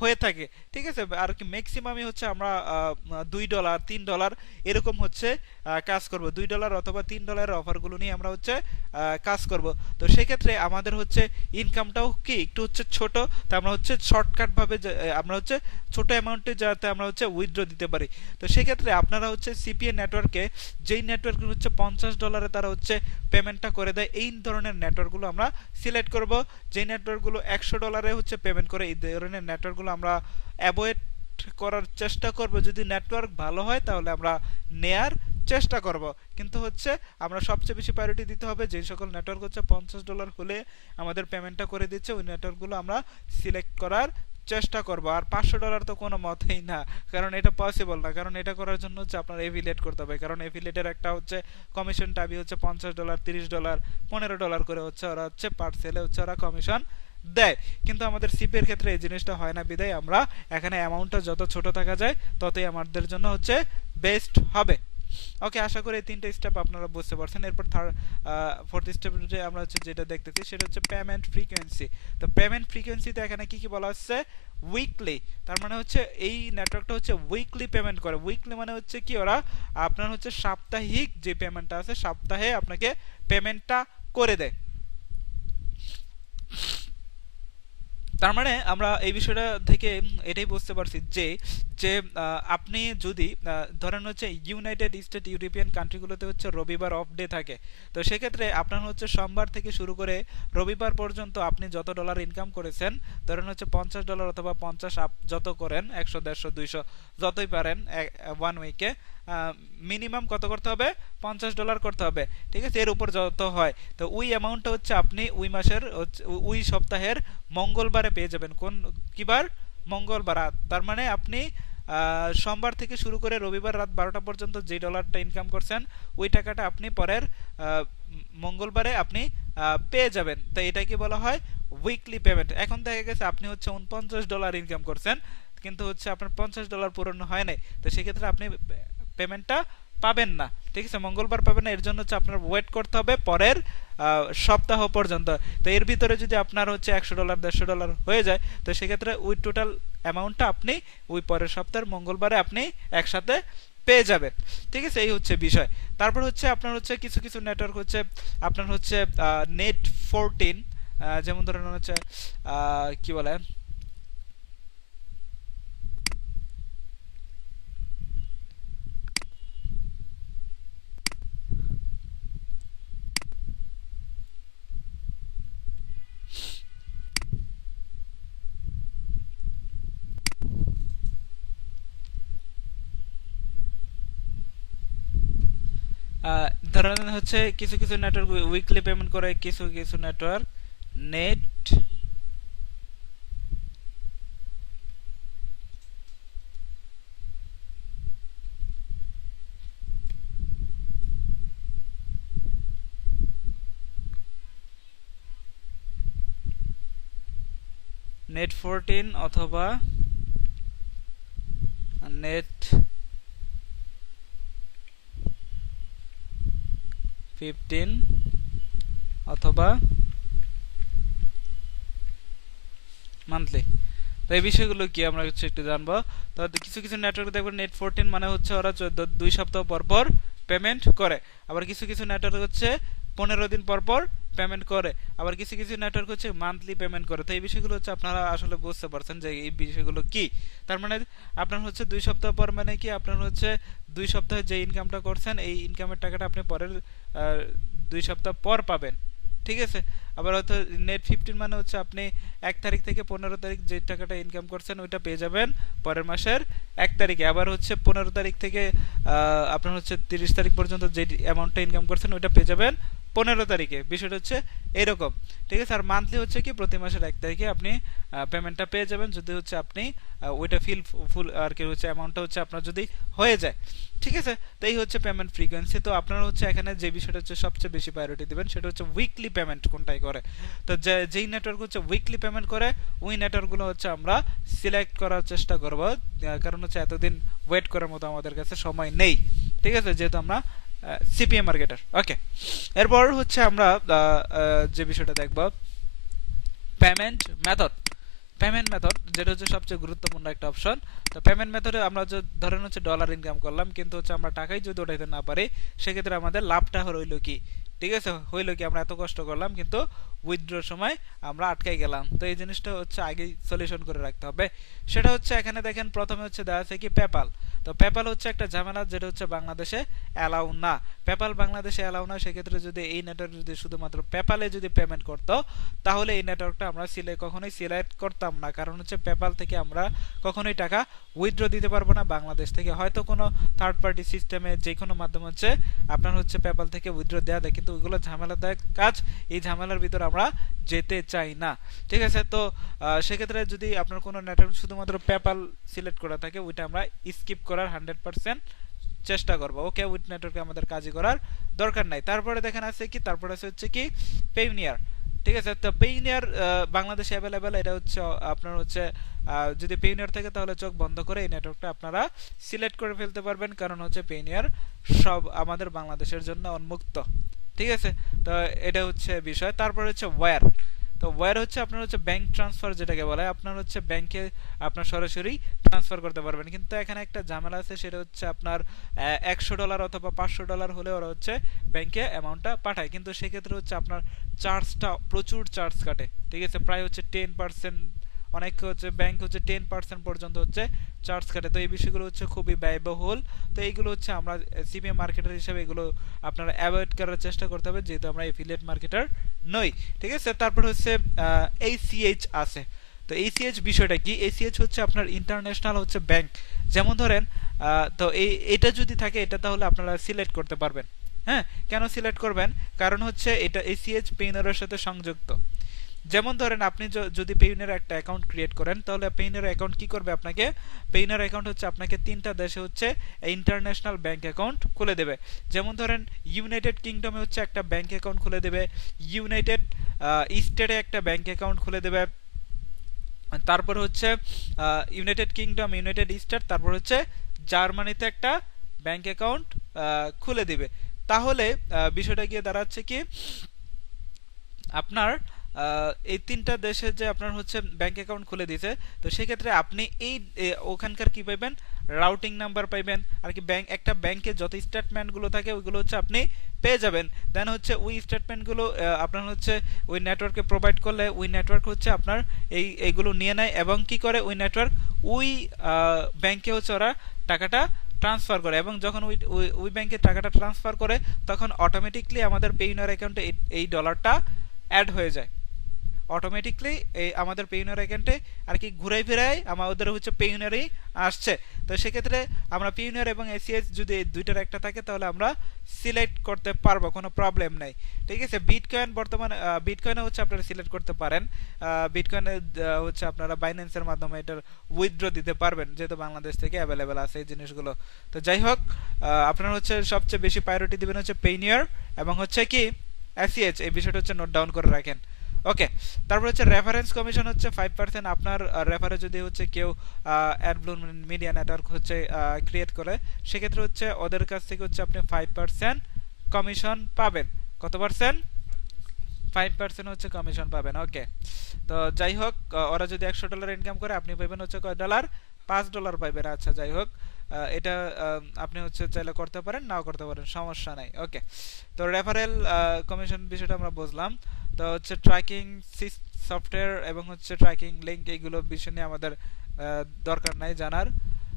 হয়ে থাকে। ঠিক আছে, আর কি ম্যাক্সিমামই হচ্ছে আমরা $2 $3 এরকম হচ্ছে কাজ করব। $2 অথবা $3 অফারগুলো নিয়ে আমরা হচ্ছে কাজ করব। তো সেক্ষেত্রে আমাদের হচ্ছে ইনকামটাও কি একটু হচ্ছে ছোট, তো আমরা হচ্ছে শর্টকাট ভাবে আমরা হচ্ছে ছোট অ্যামাউন্টে যাতে আমরা হচ্ছে উইথড্র দিতে পারি। তো সেক্ষেত্রে আপনারা হচ্ছে সিপিএ নেটওয়ার্কে যেই নেটওয়ার্ক হচ্ছে $50 তারা হচ্ছে পেমেন্টটা করে দেয়, এই ধরনের নেটওয়ার্কগুলো আমরা সিলেক্ট করব। যেই নেটওয়ার্কগুলো $100 হচ্ছে পেমেন্ট করে এই ধরনের নেটওয়ার্কগুলো আমরা অ্যাভয়েড করার চেষ্টা করব। যদি নেটওয়ার্ক ভালো হয় তাহলে আমরা নেয়ার চেষ্টা করব, কিন্তু হচ্ছে আমরা সবচেয়ে বেশি প্রায়োরিটি দিতে হবে যে সকল নেটওয়ার্ক হচ্ছে $50 হলে আমাদের পেমেন্টটা করে দিচ্ছে ওই নেটওয়ার্কগুলো আমরা সিলেক্ট করার চেষ্টা করব। আর $500 তো কোনো মতেই না, কারণ এটা পসিবল না। কারণ এটা করার জন্য হচ্ছে আপনার এফিলিয়েট করতে হবে, কারণ এফিলিয়েটের একটা হচ্ছে কমিশন টাইপই হচ্ছে $50 $30 $15 করে হচ্ছে ওরা হচ্ছে পার সেলে হচ্ছে ওরা কমিশন দেয়। কিন্তু আমাদের সিপির ক্ষেত্রে এই জিনিসটা হয় না, বিদায় আমরা এখানে অ্যামাউন্টটা যত ছোট থাকা যায় ততই আমাদের জন্য হচ্ছে বেস্ট হবে। ওকে, আশা করি এই তিনটে স্টেপ আপনারা বুঝতে পারছেন। এরপর ফোর্থ স্টেপে আমরা হচ্ছে যেটা দেখতেছি সেটা হচ্ছে পেমেন্ট ফ্রিকোয়েন্সি। তো পেমেন্ট ফ্রিকোয়েন্সিতে এখানে কি কি বলা হচ্ছে, উইকলি। তার মানে হচ্ছে এই নেটওয়ার্কটা হচ্ছে উইকলি পেমেন্ট করে। উইকলি মানে হচ্ছে কি, ওরা আপনার হচ্ছে সাপ্তাহিক যে পেমেন্টটা আছে সপ্তাহে আপনাকে পেমেন্টটা করে দেয়। তার মানে আমরা এই বিষয়টা থেকে এটাই বুঝতে পারছি যে যে আপনি যদি ধরেন হচ্ছে ইউনাইটেড স্টেট ইউরোপিয়ান কান্ট্রিগুলোতে হচ্ছে রবিবার অফ ডে থাকে, তো সেক্ষেত্রে আপনার হচ্ছে সোমবার থেকে শুরু করে রবিবার পর্যন্ত আপনি যত ডলার ইনকাম করেছেন, ধরেন হচ্ছে $50 অথবা 50 আপ যত করেন, 100 150 200 যতই পারেন ওয়ান উইকে, মিনিমাম কত করতে হবে, $50 করতে হবে। ঠিক আছে, এর উপর যত হয় তো ওই অ্যামাউন্টটা হচ্ছে আপনি ওই মাসের ওই সপ্তাহের মঙ্গলবারে পেয়ে যাবেন। কোন কিবার, মঙ্গলবার। তার মানে আপনি সোমবার থেকে শুরু করে রবিবার রাত 12টা পর্যন্ত যে ডলারটা ইনকাম করছেন ওই টাকাটা আপনি পরের মঙ্গলবারে আপনি পেয়ে যাবেন। তো এটাকে বলা হয় উইকলি পেমেন্ট। এখন দেখা গেছে আপনি হচ্ছে $49 ইনকাম করছেন, কিন্তু হচ্ছে আপনার $50 পূরণ হয় নাই, তো সেক্ষেত্রে আপনি পেমেন্টটা পাবেন না। ঠিক আছে, মঙ্গলবার পাবেন না, এর জন্য হচ্ছে আপনার ওয়েট করতে হবে পরের সপ্তাহ পর্যন্ত। তো এর ভিতরে যদি আপনার হচ্ছে $100 $150 হয়ে যায়, তো সেক্ষেত্রে ওই টোটাল অ্যামাউন্টটা আপনি ওই পরের সপ্তাহের মঙ্গলবারে আপনি একসাথে পেয়ে যাবেন। ঠিক আছে, এই হচ্ছে বিষয়। তারপর হচ্ছে আপনার হচ্ছে কিছু কিছু নেটওয়ার্ক হচ্ছে আপনার হচ্ছে নেট 14, যেমন ধরেন হচ্ছে কি বলে ধরেন হচ্ছে কিছু কিছু নেটওয়ার্ক উইকলি পেমেন্ট করে, কিছু কিছু নেটওয়ার্ক নেট 14 অথবা নেট 15 অথবা মান্থলি। তো এই বিষয়গুলো কি আমরা হচ্ছে একটু জানবো। তো কিছু কিছু নেটওয়ার্ক দেখবেন নেট 14 মানে হচ্ছে ওরা 2 সপ্তাহ পর পর পেমেন্ট করে, আবার কিছু কিছু নেটওয়ার্ক হচ্ছে 15 দিন পর পর পেমেন্ট করে, আবার কিছু কিছু নেটওয়ার্ক হচ্ছে মান্থলি পেমেন্ট করে। তো এই বিষয়গুলো হচ্ছে আপনারা আসলে বুঝতে পারছেন যে এই বিষয়গুলো কি। তার মানে আপনার হচ্ছে 2 সপ্তাহ পর মানে কি আপনার হচ্ছে 2 সপ্তাহে যে ইনকামটা করছেন এই ইনকামের টাকাটা আপনি পরের 2 সপ্তাহ পর পাবেন। ঠিক আছে, আবার হয়তো নেট 15 মানে হচ্ছে আপনি 1 তারিখ থেকে 15 তারিখ যে টাকাটা ইনকাম করছেন ওইটা পেয়ে যাবেন পরের মাসের 1 তারিখে। আবার হচ্ছে 15 তারিখ থেকে আপনার হচ্ছে 30 তারিখ পর্যন্ত যে অ্যামাউন্টটা ইনকাম করছেন ওইটা পেয়ে যাবেন 15 তারিখে। বিষয়টা হচ্ছে এরকম। ঠিক আছে, আর মান্থলি হচ্ছে কি প্রতি মাসের 1 তারিখে আপনি পেমেন্টটা পেয়ে যাবেন, যদি হচ্ছে আপনি ওইটা ফুল আর কি হচ্ছে অ্যামাউন্টটা হচ্ছে আপনার যদি হয়ে যায়। ঠিক আছে, তো এই হচ্ছে পেমেন্ট ফ্রিকোয়েন্সি। তো আপনারা হচ্ছে এখানে যে বিষয়টা হচ্ছে সবচেয়ে বেশি প্রায়োরিটি দিবেন সেটা হচ্ছে উইকলি পেমেন্ট কোনটাই করে। তো যেই নেটওয়ার্ক হচ্ছে উইকলি পেমেন্ট করে ওই নেটওয়ার্কগুলো হচ্ছে আমরা সিলেক্ট করার চেষ্টা করব, কারণ হচ্ছে এতদিন ওয়েট করার মতো আমাদের কাছে সময় নেই। ঠিক আছে, যেহেতু আমরা সিপিএম মার্কেটার। ওকে, এরপর হচ্ছে আমরা যে বিষয়টা দেখব পেমেন্ট মেথড। পেমেন্ট মেথড যেটা হচ্ছে সবচেয়ে গুরুত্বপূর্ণ একটা অপশন। তো পেমেন্ট মেথডে আমরা ধরেন হচ্ছে ডলার ইনকাম করলাম, কিন্তু হচ্ছে আমরা টাকাই যদি ওঠাইতে না পারি সেক্ষেত্রে আমাদের লাভটা হইলো কি। ঠিক আছে, হইলো কি আমরা এত কষ্ট করলাম কিন্তু উইথড্রর সময় আমরা আটকাই গেলাম। তো এই জিনিসটা হচ্ছে আগেই সলিউশন করে রাখতে হবে। সেটা হচ্ছে এখানে দেখেন প্রথমে হচ্ছে দেওয়া আছে কি পেপাল। তো পেপাল হচ্ছে একটা ঝামেলা যেটা হচ্ছে বাংলাদেশে অ্যালাউ না। পেপাল বাংলাদেশে অ্যালাউ না, সেক্ষেত্রে যদি এই নেটওয়ার্ক যদি শুধুমাত্র পেপালে যদি পেমেন্ট করতো তাহলে এই নেটওয়ার্কটা আমরা কখনোই সিলেক্ট করতাম না, কারণ হচ্ছে পেপাল থেকে আমরা কখনোই টাকা উইথড্র দিতে পারবো না বাংলাদেশ থেকে। হয়তো কোনো থার্ড পার্টি সিস্টেমে যে কোনো মাধ্যম হচ্ছে আপনার হচ্ছে পেপাল থেকে উইথড্র দেওয়া দেয়, কিন্তু ওইগুলো ঝামেলাদায়ক কাজ, এই ঝামেলার ভিতর আমরা যেতে চাই না। ঠিক আছে, তো সেক্ষেত্রে যদি আপনার কোনো নেটওয়ার্ক শুধুমাত্র পেপাল সিলেক্ট করা থাকে ওইটা আমরা স্কিপ করার 100% চেষ্টা করব। ওকে, উইথ নেটওয়ার্কে আমাদের কাজই করার দরকার নাই। তারপরে দেখেন আছে কি, তারপরে আছে হচ্ছে কি পেইনিয়ার। ঠিক আছে, তো পেইনিয়ার বাংলাদেশে অ্যাভেলেবেল। এটা হচ্ছে আপনার হচ্ছে যদি পেইনিয়ার থাকে তাহলে চোখ বন্ধ করে এই নেটওয়ার্কটা আপনারা সিলেক্ট করে ফেলতে পারবেন, কারণ হচ্ছে পেইনিয়ার সব আমাদের বাংলাদেশের জন্য উন্মুক্ত। ঠিক আছে, তো এটা হচ্ছে বিষয়। তারপর হচ্ছে ওয়্যার। তো ওয়্যার হচ্ছে আপনার হচ্ছে ব্যাংক ট্রান্সফার যেটাকে বলা হয়, আপনার হচ্ছে ব্যাংকে আপনার সরাসরি ট্রান্সফার করতে পারবেন, কিন্তু এখানে একটা ঝামেলা আছে, সেটা হচ্ছে আপনার $100 অথবা $500 হলে ওরা হচ্ছে ব্যাংকে অ্যামাউন্টটা পাঠায়, কিন্তু সেক্ষেত্রে হচ্ছে আপনার চার্জটা প্রচুর চার্জ কাটে। ঠিক আছে, প্রায় হচ্ছে 10%, অনেক হচ্ছে ব্যাংক হচ্ছে 10% পর্যন্ত হচ্ছে চার্জ কাটে। তো এই বিষয়গুলো হচ্ছে খুবই ব্যয়বহুল। তো এইগুলো হচ্ছে আমরা সিপিএম মার্কেটার হিসেবে এগুলো আপনারা অ্যাভয়েড করার চেষ্টা করতে হবে, যেহেতু আমরা এফিলিয়েট মার্কেটার নই। ঠিক আছে, তারপর হচ্ছে ACH আছে। তো ACH বিষয়টা কি? ACH হচ্ছে আপনার ইন্টারন্যাশনাল হচ্ছে ব্যাংক। যেমন ধরেন তো এটা যদি থাকে এটা তাহলে আপনারা সিলেক্ট করতে পারবেন। হ্যাঁ, কেন সিলেক্ট করবেন? কারণ হচ্ছে এটা ACH পেইনারের সাথে সংযুক্ত। যেমন ধরেন আপনি যদি পেইনের একটা অ্যাকাউন্ট ক্রিয়েট করেন তাহলে পেইনের অ্যাকাউন্ট কি করবে আপনাকে? পেইনের অ্যাকাউন্ট হচ্ছে আপনাকে 3টা দেশে হচ্ছে ইন্টারন্যাশনাল ব্যাংক অ্যাকাউন্ট খুলে দেবে। যেমন ধরেন ইউনাইটেড কিংডমে হচ্ছে একটা ব্যাংক অ্যাকাউন্ট খুলে দেবে, ইউনাইটেড স্টেটে একটা ব্যাংক অ্যাকাউন্ট খুলে দেবে, তারপর হচ্ছে ইউনাইটেড কিংডম, ইউনাইটেড স্টেট, তারপর হচ্ছে জার্মানিতে একটা ব্যাংক অ্যাকাউন্ট খুলে দিবে। তাহলে বিষয়টা গিয়ে দাঁড়াচ্ছে কি, আপনার এই তিনটা দেশে যে আপনার হচ্ছে ব্যাংক অ্যাকাউন্ট খুলে দিয়েছে, তো সেক্ষেত্রে আপনি এই ওখানকার কি পাইবেন, রাউটিং নাম্বার পাইবেন আর কি, একটা ব্যাংকে যত স্টেটমেন্টগুলো থাকে ওইগুলো হচ্ছে আপনি পেয়ে যাবেন। দেন হচ্ছে ওই স্টেটমেন্টগুলো আপনার হচ্ছে ওই নেটওয়ার্কে প্রোভাইড করলে ওই নেটওয়ার্ক হচ্ছে আপনার এইগুলো নিয়ে নেয় এবং কি করে ওই নেটওয়ার্ক ওই ব্যাংকে হচ্ছে ওরা টাকাটা ট্রান্সফার করে, এবং যখন ওই ব্যাংকে টাকাটা ট্রান্সফার করে তখন অটোমেটিকলি আমাদের পেইনার অ্যাকাউন্টে এই ডলারটা অ্যাড হয়ে যায়। অটোমেটিকলি এই আমাদের পেইনার অ্যাকাউন্টে আর কি ঘুরাই ফিরাই আমাদের হচ্ছে পেইনারই আসছে। তো সেক্ষেত্রে আমরা পেইনার এবং এসিএস যদি দুইটার একটা থাকে তাহলে আমরা সিলেক্ট করতে পারবো, কোনো প্রবলেম নাই। ঠিক আছে, বিটকয়েন বর্তমানে বিটকয়েনে হচ্ছে আপনারা সিলেক্ট করতে পারেন, বিটকয়েনে হচ্ছে আপনারা বাইন্যান্সের মাধ্যমে এটার উইথড্র দিতে পারবেন, যেহেতু বাংলাদেশ থেকে অ্যাভেলেবেল আছে এই জিনিসগুলো। তো যাই হোক, আপনারা হচ্ছে সবচেয়ে বেশি প্রায়োরিটি দিবেন হচ্ছে পেইনিয়ার এবং হচ্ছে কি এসিএচ, এই বিষয়টা হচ্ছে নোট ডাউন করে রাখেন। ওকে, তারপর হচ্ছে রেফারেন্স কমিশন হচ্ছে 5%। আপনার রেফারে যদি হচ্ছে কেউ অ্যাডব্লু মিডিয়া নেটওয়ার্ক হচ্ছে ক্রিয়েট করে, সেক্ষেত্রে হচ্ছে ওদের কাছ থেকে হচ্ছে আপনি 5% কমিশন পাবেন। কত পার্সেন্ট? 5% হচ্ছে কমিশন পাবেন। ওকে, তো যাই হোক, ওরা যদি $100 ইনকাম করে আপনি পাবেন হচ্ছে কয় ডলার? $5 পাইবেন। আচ্ছা, যাই হোক, এটা আপনি হচ্ছে চাইলে করতে পারেন, নাও করতে পারেন, সমস্যা নাই। ওকে, তো রেফারেল কমিশন বিষয়টা আমরা বুঝলাম। তো হচ্ছে ট্র্যাকিং সফটওয়্যার এবং হচ্ছে ট্র্যাকিং লিংক, এইগুলো বিষয় নিয়ে আমাদের দরকার নাই জানার।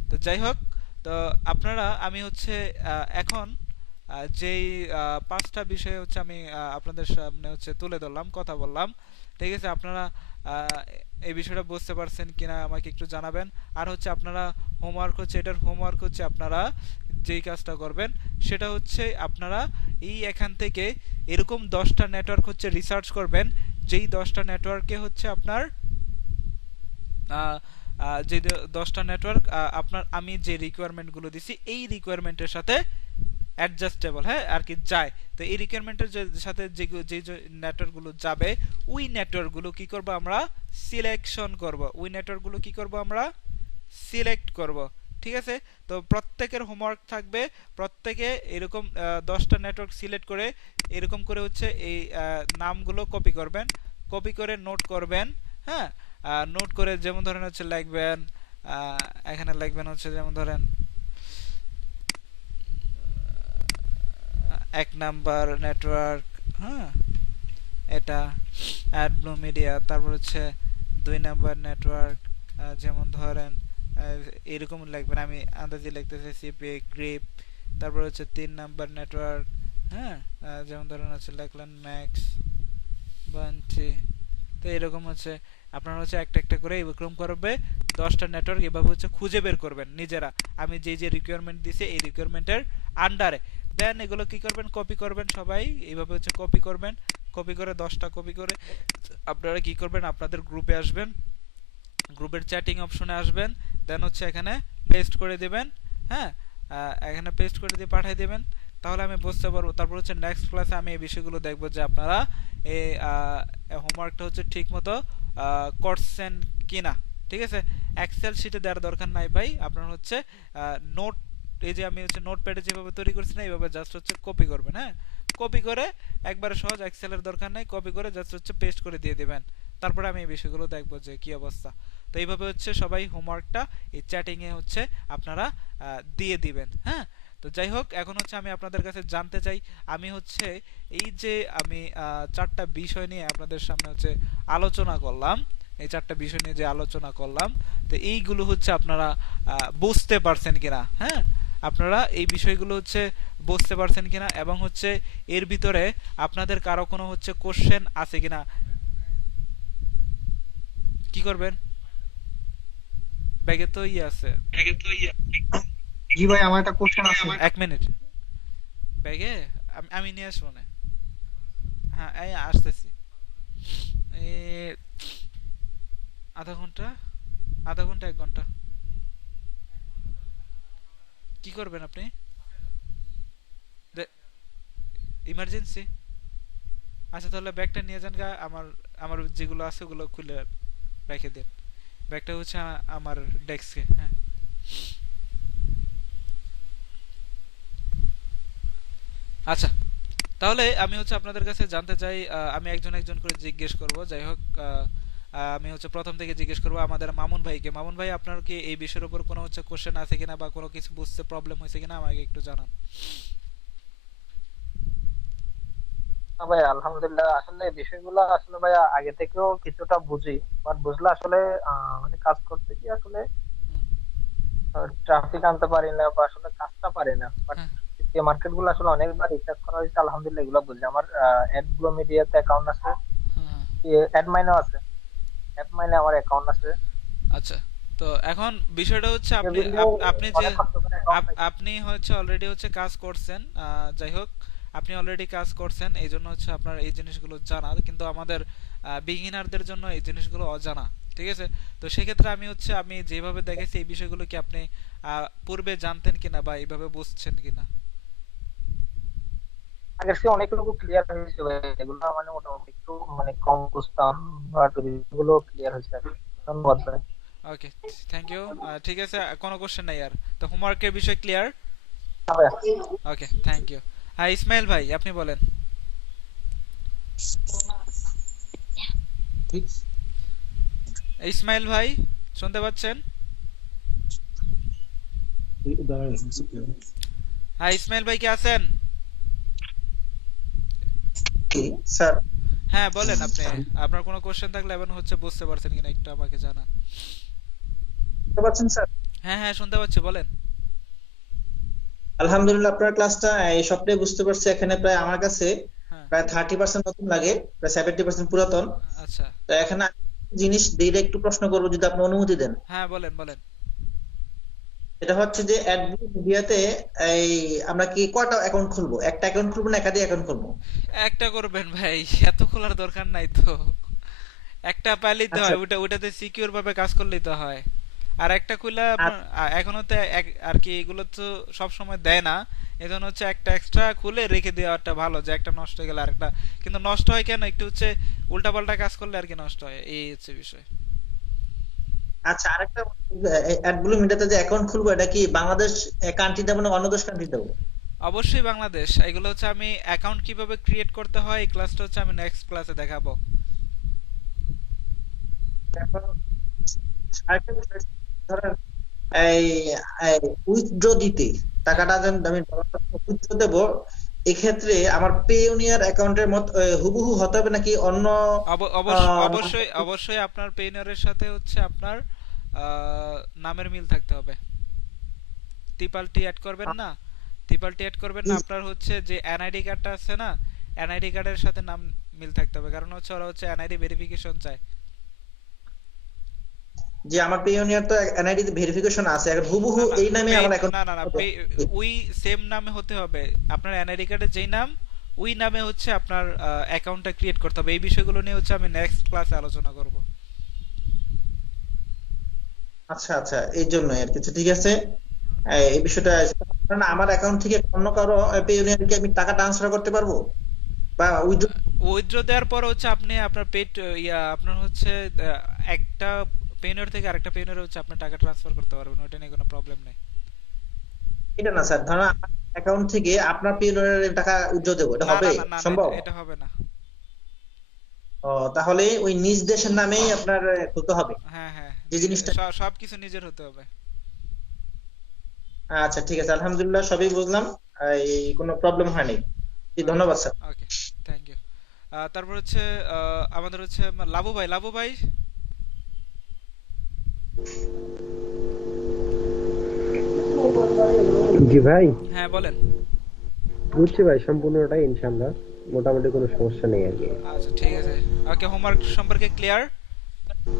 তো যাই হোক, তো আপনারা আমি হচ্ছে এখন যেই 5টা বিষয় হচ্ছে আমি আপনাদের সামনে হচ্ছে তুলে ধরলাম, কথা বললাম। ঠিক আছে, আপনারা এই বিষয়টা বুঝতে পারছেন কিনা আমাকে একটু জানাবেন। আর হচ্ছে আপনারা হোমওয়ার্ক হচ্ছে, এটার হোমওয়ার্ক হচ্ছে আপনারা যেই কাজটা করবেন সেটা হচ্ছে আপনারা এখান থেকে এরকম 10টা নেটওয়ার্ক হচ্ছে রিসার্চ করবেন, যেই 10টা নেটওয়ার্কে হচ্ছে আপনার যে 10টা নেটওয়ার্ক আপনার আমি যে রিকোয়ারমেন্টগুলো দিছি এই রিকোয়ারমেন্টের সাথে অ্যাডজাস্টেবল, হ্যাঁ আর কি যায়। তো এই রিকোয়ারমেন্টের সাথে যে নেটওয়ার্কগুলো যাবে ওই নেটওয়ার্কগুলো কি করব আমরা? সিলেকশন করব। ওই নেটওয়ার্কগুলো কি করব আমরা? সিলেক্ট করব। ঠিক আছে, তো প্রত্যেকের হোমওয়ার্ক থাকবে, প্রত্যেকে এরকম 10টা নেটওয়ার্ক সিলেক্ট করে এরকম করে হচ্ছে এই নামগুলো কপি করবেন, কপি করে নোট করবেন। হ্যাঁ, নোট করে যেমন ধরেন হচ্ছে লিখবেন, এখানে লিখবেন হচ্ছে যেমন ধরেন 1 নাম্বার নেটওয়ার্ক, হ্যাঁ এটা অ্যাডব্লু মিডিয়া। তারপর হচ্ছে 2 নাম্বার নেটওয়ার্ক, যেমন ধরেন এরকম লিখবেন, আমি আন্দাজে লিখতেছি সিপিএ গ্রিপ। তারপর হচ্ছে 3 নাম্বার নেটওয়ার্ক, হ্যাঁ যেমন ধরেন হচ্ছে লিখলেন ম্যাক্স বান্টি। তো এরকম হচ্ছে আপনারা হচ্ছে একটা একটা করে এরকম করবে 10টা নেটওয়ার্ক এভাবে হচ্ছে খুঁজে বের করবেন নিজেরা, আমি যে রিকোয়ারমেন্ট দিছি এই রিকোয়ারমেন্টের আন্ডারে। দেন এগুলো কি করবেন? কপি করবেন সবাই, এইভাবে হচ্ছে কপি করবেন। কপি করে 10টা কপি করে আপনারা কি করবেন? আপনাদের গ্রুপে আসবেন, গ্রুপের চ্যাটিং অপশনে আসবেন, দেন হচ্ছে এখানে পেস্ট করে দিবেন। হ্যাঁ, এখানে পেস্ট করে দিয়ে পাঠিয়ে দিবেন, তাহলে আমি বুঝতে পারবো। তারপর হচ্ছে নেক্সট ক্লাসে আমি এই বিষয়গুলো দেখবো যে আপনারা এই হোমওয়ার্কটা হচ্ছে ঠিক মতো করছেন কিনা। ঠিক আছে, এক্সেল শিটে দেওয়ার দরকার নাই ভাই, আপনার হচ্ছে নোট, এই যে আমি হচ্ছে নোটপ্যাডে যেভাবে তৈরি করছি না এইভাবে জাস্ট হচ্ছে কপি করবেন। হ্যাঁ, কপি করে একবারে সহজ, এক্সেলের দরকার নাই, কপি করে জাস্ট হচ্ছে পেস্ট করে দিয়ে দিবেন। তারপরে আমি এই বিষয়গুলো দেখবো যে কি অবস্থা। তো এইভাবে হচ্ছে সবাই হোমওয়ার্কটা এই চ্যাটিংয়ে হচ্ছে আপনারা দিয়ে দিবেন। হ্যাঁ, তো যাই হোক, এখন হচ্ছে আমি আপনাদের কাছে জানতে চাই, আমি হচ্ছে এই যে আমি 4টা বিষয় নিয়ে আপনাদের সামনে হচ্ছে আলোচনা করলাম, এই 4টা বিষয় নিয়ে যে আলোচনা করলাম, তো এইগুলো হচ্ছে আপনারা বুঝতে পারছেন কিনা? হ্যাঁ, আপনারা এই বিষয়গুলো হচ্ছে বুঝতে পারছেন কিনা, এবং হচ্ছে এর ভিতরে আপনাদের কারো কোনো হচ্ছে কোশ্চেন আছে কিনা? কি করবেন? ব্যাগে তো আছে। জি ভাই, আমার একটা কোশ্চেন আছে। 1 মিনিট, ব্যাগে আমি নিয়ে আসবো না। হ্যাঁ, এই আসতেছি, আধা ঘন্টা, 1 ঘন্টা। কি করবেন আপনি? ইমার্জেন্সি আচ্ছা তাহলে ব্যাগটা নিয়ে যান গা, আমার আমার যেগুলো আছে ওগুলো খুলে রেখে দিন। ব্যাগটা হচ্ছে আমার ডেস্কে। হ্যাঁ আচ্ছা, তাহলে আমি হচ্ছে আপনাদের কাছে জানতে চাই, আমি একজন একজন করে জিজ্ঞেস করব। যাই হোক, আমি হচ্ছে প্রথম থেকে জিজ্ঞেস করব আমাদের মামুন ভাইকে। মামুন ভাই, আপনার কি এই বিষয়ের উপর কোনো হচ্ছে কোশ্চেন আছে কিনা বা কোনো কিছু বুঝতে প্রবলেম হয়েছে কিনা আমাকে একটু জানান। না ভাই, আলহামদুলিল্লাহ। আসলে বিষয়গুলো আসলে ভাই আগে থেকেও কিছুটা বুঝি, বাট বুঝলে আসলে মানে কাজ করতে কি আসলে হুম, ট্রাফিক আনতে পারি না, বা আসলে কাজটা পারি না। বাট হ্যাঁ মার্কেট গুলো আসলে অনেকবার রিসার্চ করা হয়েছে, আলহামদুলিল্লাহ এগুলো বুঝি। আমার অ্যাড গ্লো মিডিয়াতে অ্যাকাউন্ট আছে, হ্যাঁ হ্যাঁ। অ্যাড মাইনেও আছে, অ্যাড মাইনে আমার অ্যাকাউন্ট আছে। আচ্ছা, তো এখন বিষয়টা হচ্ছে আপনি সেগুলো আপনি যে অনেক কষ্ট করে অ্যাকাউন্ট। আপনি হচ্ছে অলরেডি হচ্ছে কাজ করছেন, যাই হোক, আপনি অলরেডি কাজ করছেন এই জন্য হচ্ছে আপনার এই জিনিসগুলো জানা, কিন্তু আমাদের বিগিনারদের জন্য এই জিনিসগুলো অজানা। ঠিক আছে, তো সেক্ষেত্রে আমি যেভাবে দেখেছি এই বিষয়গুলো কি আপনি পূর্বে জানতেন কিনা বা এইভাবে বুঝছেন কিনা? আগের চেয়ে অনেক লোক ক্লিয়ার হয়েছে ভাই, এগুলো মানে মোটামুটি একটু মানে কম বুঝতাম, বাট এগুলো ক্লিয়ার হয়েছে আর কি। ধন্যবাদ ভাই। ওকে, থ্যাংক ইউ। ঠিক আছে, কোনো কোশ্চেন নাই আর? তো হোমওয়ার্কের বিষয় ক্লিয়ার? হ্যাঁ ভাই। ওকে, থ্যাংক ইউ। হ্যাঁ ইসমাইল ভাই, আপনি বলেন। ইসমাইল ভাই, শুনতে পাচ্ছেন? হ্যাঁ ইসমাইল ভাই, কি আছেন? স্যার, হ্যাঁ বলেন আপনি, আপনার কোনো কোশ্চেন থাকলে এবং হচ্ছে বুঝতে পারছেন কিনা একটু আমাকে জানান। বুঝতে পারছেন স্যার? হ্যাঁ হ্যাঁ শুনতে পাচ্ছি, বলেন। আলহামদুলিল্লাহ আপনার ক্লাসটা এই সবটাই বুঝতে পারছি। এখানে প্রায় আমার কাছে হ্যাঁ। প্রায় 30% নতুন লাগে, প্রায় 70% পুরাতন। আচ্ছা। তো এখানে আমি জিনিস দিয়ে একটু প্রশ্ন করবো, যদি আপনি অনুমতি দেন। হ্যাঁ বলেন বলেন। এটা হচ্ছে যে অ্যাডব্লু মিডিয়াতে এই আমরা কি কয়টা অ্যাকাউন্ট খুলবো? একটা অ্যাকাউন্ট খুলবো না একাধিক অ্যাকাউন্ট খুলবো? একটা করবেন ভাই, এত খোলার দরকার নাই তো। একটা পাইলেই তো আচ্ছা হয়, ওটাতে সিকিউর ভাবে কাজ করলেই তো হয়। আর একটা খুলে আপনার আচ্ছা এখনো তো আর কি এগুলো তো সব সময় দেয় না, এজন্য হচ্ছে একটা এক্সট্রা খুলে রেখে দেওয়াটা ভালো, যে একটা নষ্ট হয়ে গেলে আরেকটা। কিন্তু নষ্ট হয় কেন, একটু হচ্ছে উল্টাপাল্টা কাজ করলে আর কি নষ্ট হয়, এই হচ্ছে বিষয়। আচ্ছা, আরেকটা অ্যাডব্লু মিডিয়াতে যে অ্যাকাউন্ট খুলবো, এটা কি বাংলাদেশ কান্ট্রি দেবো না অন্য দেশ কান্ট্রি দেবো? অবশ্যই বাংলাদেশ। এগুলো হচ্ছে আমি অ্যাকাউন্ট কিভাবে ক্রিয়েট করতে হয় এই ক্লাসটা হচ্ছে আমি নেক্সট ক্লাসে দেখাবো। এখন আরেকটা বিষয়, ধরেন এই উইথড্র দিতে টাকাটা যেন আমি উইথড্র দেবো, এক্ষেত্রে আমার পেওনিয়ার অ্যাকাউন্টের মত হুবহু হতে হবে নাকি অন্য অবশ্যই অবশ্যই আপনার পেইনারের সাথে হচ্ছে আপনার নামের মিল থাকতে হবে। টি অ্যাড করবেন না, টি অ্যাড করবেন না, আপনার হচ্ছে যে এনআইডি কার্ডটা আছে না, এনআইডি কার্ডের সাথে নাম মিল থাকতে হবে, কারণ হচ্ছে ওরা হচ্ছে এনআইডি ভেরিফিকেশন চায়। যে আমার পেওনিয়ার তো এনআইডি ভেরিফিকেশন আছে, এখন হুবহু না না এই নামে আমার অ্যাকাউন্ট? না না না, ওই সেম নামে হতে হবে। আপনার এনআইডি কার্ডে যেই নাম, ওই নামে হচ্ছে আপনার অ্যাকাউন্টটা ক্রিয়েট করতে হবে। এই বিষয়গুলো নিয়ে হচ্ছে আমি নেক্সট ক্লাসে আলোচনা করব। আচ্ছা আচ্ছা, এই জন্যই আর কিছু। ঠিক আছে, এই বিষয়টা, কারণ আমার অ্যাকাউন্ট থেকে অন্য কারো পেওনিয়ারকে আমি টাকা ট্রান্সফার করতে পারবো বা উইথড্র? উইথড্র দেওয়ার পর হচ্ছে আপনি আপনার পেড আপনার হচ্ছে একটা পেইনার থেকে আরেকটা পেইনারে হচ্ছে আপনি টাকা ট্রান্সফার করতে পারবেন, ওটা নিয়ে কোনো প্রবলেম নেই। এটা না স্যার, ধরুন আমার অ্যাকাউন্ট থেকে আপনার পেওনিয়ারের টাকা উইথড্র দেবো, এটা না হবে না না না না, সম্ভব? এটা হবে না। ও, তাহলে ওই নিজ দেশের নামেই আপনার খুলতে হবে হ্যাঁ হ্যাঁ, যে জিনিসটা। সবকিছু নিজের হতে হবে। আচ্ছা ঠিক আছে, আলহামদুলিল্লাহ সবই বুঝলাম। এই কোনো প্রবলেম হয়নি। জি, ওকে ধন্যবাদ স্যার। Okay, thank you. তারপর হচ্ছে আমাদের হচ্ছে লাবু ভাই, লাবু ভাই। জি ভাই, হ্যাঁ বলেন। বুঝছি ভাই সম্পূর্ণটাই, ইনশাল্লাহ মোটামুটি কোনো সমস্যা নেই আর কি। আচ্ছা ঠিক আছে, ওকে, হোমওয়ার্ক সম্পর্কে ক্লিয়ার?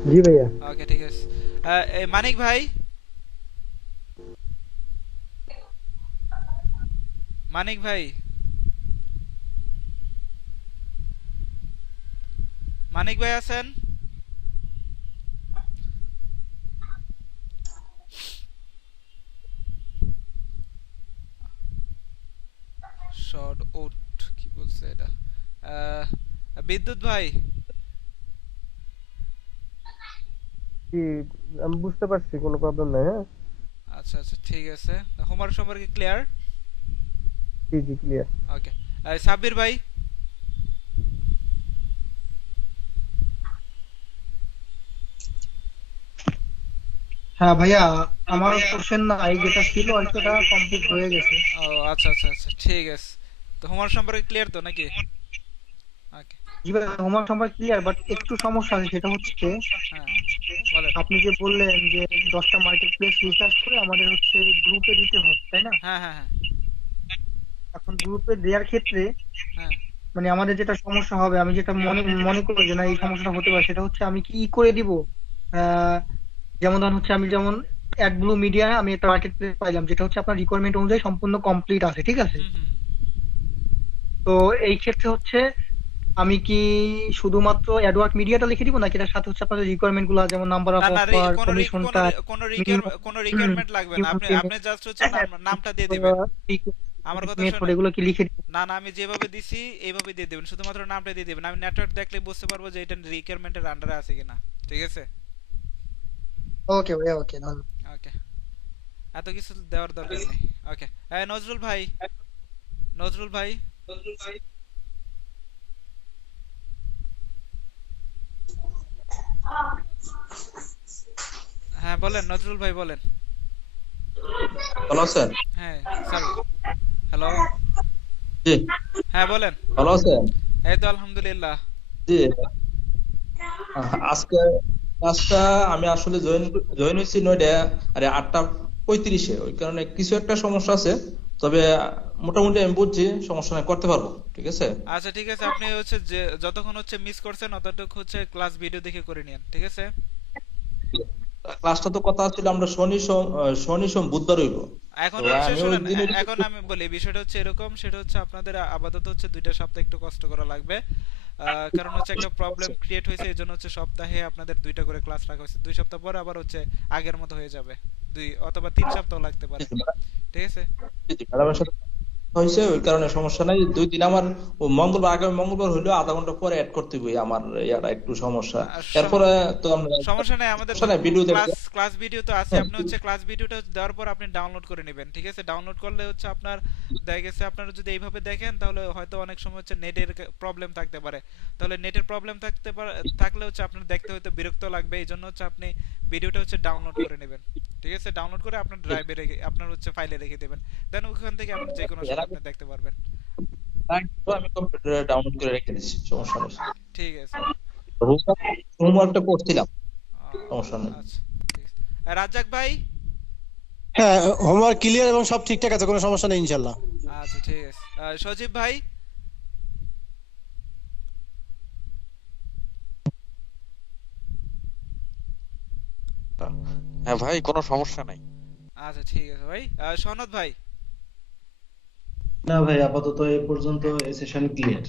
জি ভাইয়া। ওকে ঠিক আছে। মানিক ভাই, মানিক ভাই, মানিক ভাই আছেন? শর্ট আউট কি বলছে এটা? বিদ্যুৎ ভাই। কি, আমি বুঝতে পারছি, কোনো প্রবলেম নাই। হ্যাঁ, আচ্ছা আচ্ছা ঠিক আছে, হোমওয়ার্ক সম্পর্কে ক্লিয়ার? জি জি ক্লিয়ার। ওকে। সাব্বির ভাই। হ্যাঁ ভাইয়া, আমার কোশ্চেন নাই, যেটা ছিল আর কি, ওটা কমপ্লিট হয়ে গেছে। ও আচ্ছা আচ্ছা আচ্ছা ঠিক আছে, তো হোমওয়ার্ক সম্পর্কে ক্লিয়ার তো নাকি? ওকে। জি ভাই, হোমওয়ার্ক সম্পর্কে ক্লিয়ার, বাট একটু সমস্যা আছে, সেটা হচ্ছে হ্যাঁ বলেন। আপনি যে বললেন যে 10টা মার্কেট প্লেস রিসার্চ করে আমাদের হচ্ছে গ্রুপে দিতে হবে, তাই না? হ্যাঁ হ্যাঁ হ্যাঁ এখন গ্রুপে দেওয়ার ক্ষেত্রে হ্যাঁ। মানে আমাদের যেটা সমস্যা হবে, আমি যেটা মনে মনে করি যে না এই সমস্যাটা হতে পারে, সেটা হচ্ছে আমি কি করে দিব। আহ যেমন ধরুন হচ্ছে আমি যেমন অ্যাড ব্লু মিডিয়া আমি একটা মার্কেট প্লেস পাইলাম, যেটা হচ্ছে আপনার রিকোয়ারমেন্ট অনুযায়ী সম্পূর্ণ কমপ্লিট আছে, ঠিক আছে? হুম হুম হুম। তো এই ক্ষেত্রে হচ্ছে আমি কি শুধুমাত্র অ্যাডওয়ার্ড মিডিয়াটা লিখে দিব, নাকি এটার সাথে হচ্ছে আপনাদের রিকোয়ারমেন্ট গুলো, যেমন নাম্বার অফ না না অফার, কোনো কমিশনটা, মিনিমাম কোনো রিকোয়ারমেন্ট লাগবে না, আপনি আপনি জাস্ট হচ্ছে নামটা দিয়ে দিবেন। আমার কথা মেথড শুনে। এগুলো কি লিখে দিব? না না, আমি যেভাবে দিছি এইভাবে দিয়ে দিবেন, শুধুমাত্র নামটা দিয়ে দিবেন, আমি নেটওয়ার্ক দেখলে বুঝতে পারবো যে এটা রিকোয়ারমেন্টের আন্ডারে আছে কিনা। ঠিক আছে? ওকে ভাইয়া, ওকে, ধন্যবাদ। ওকে, এত কিছু দেওয়ার দরকার নেই। ওকে। হ্যাঁ নজরুল ভাই। নজরুল ভাই। হ্যাঁ বলেন নজরুল ভাই বলেন। ভালো আছেন? হ্যাঁ সরি। হ্যালো। জি। হ্যাঁ বলেন। ভালো আছেন? এই তো আলহামদুলিল্লাহ। জি। আজকে ক্লাসটা আমি আসলে জয়েন হয়েছি 9টা, আরে 8টা 35-এ, ওই কারণে কিছু একটা সমস্যা আছে। তবে মোটামুটি আমি বুঝছি, সমস্যা নাই, করতে পারবো। ঠিক আছে? আচ্ছা ঠিক আছে, আপনি হচ্ছে যে যতক্ষণ হচ্ছে মিস করছেন অতটুকু হচ্ছে ক্লাস ভিডিও দেখে করে নিন, ঠিক আছে? ক্লাসটা তো কথা ছিল আমরা শনি সোম বুধবার হইব। এখন তো হচ্ছে আমি ওই শুনেন, দিনে এখন আমি বলি বিষয়টা হচ্ছে এরকম, সেটা হচ্ছে আপনাদের আপাতত হচ্ছে 2টা সপ্তাহ একটু কষ্ট করা লাগবে। কারণ হচ্ছে একটা প্রবলেম ক্রিয়েট হয়েছে, এই জন্য হচ্ছে সপ্তাহে আপনাদের 2টা করে ক্লাস রাখা হয়েছে। 2 সপ্তাহ পরে আবার হচ্ছে আগের মতো হয়ে যাবে, 2 অথবা 3 সপ্তাহ লাগতে পারে। ঠিক আছে? ম্যাডামের সাথে হয়েছে, ওই কারণে সমস্যা নাই। 2 দিন আমার ও মঙ্গলবার, আগামী মঙ্গলবার হইলেও আধা ঘন্টা পরে অ্যাড করতে হবে, আমার ইয়াটা একটু সমস্যা। আর এরপরে তো আমরা সমস্যা নাই, আমাদের সমস্যা নাই, ভিডিও দেখবো। ক্লাস ভিডিও তো আছে, আপনি হচ্ছে ক্লাস ভিডিওটা দেওয়ার পর আপনি ডাউনলোড করে নেবেন, ঠিক আছে? ডাউনলোড করলে হচ্ছে আপনার দেখা গেছে, আপনারা যদি এইভাবে দেখেন তাহলে হয়তো অনেক সময় হচ্ছে নেটের প্রবলেম থাকতে পারে। তাহলে নেটের প্রবলেম থাকলে হচ্ছে আপনার দেখতে হয়তো বিরক্ত লাগবে, এই জন্য হচ্ছে আপনি ভিডিওটা হচ্ছে ডাউনলোড করে নেবেন, ঠিক আছে? ডাউনলোড করে আপনার ড্রাইভে রেখে, আপনার হচ্ছে ফাইলে রেখে দেবেন, দেন ওখান থেকে আপনি যে কোনো সময় আপনি দেখতে পারবেন। আমি কম্পিউটারে ডাউনলোড করে রেখে দিচ্ছি, সমস্যা নেই। ঠিক আছে। হোমওয়ার্কটা করছিলাম, আহ, সমস্যা নেই। আচ্ছা ঠিক আছে। রাজ্জাক ভাই। হ্যাঁ, হোমওয়ার্ক ক্লিয়ার এবং সব ঠিকঠাক আছে, কোনো সমস্যা নেই ইনশাল্লাহ। আচ্ছা ঠিক আছে। সজীব ভাই। হ্যাঁ ভাই, কোনো সমস্যা নাই। আচ্ছা ঠিক আছে ভাই। সনদ ভাই। না ভাই, আপাতত এ পর্যন্ত এই সেশন ক্লিয়ার।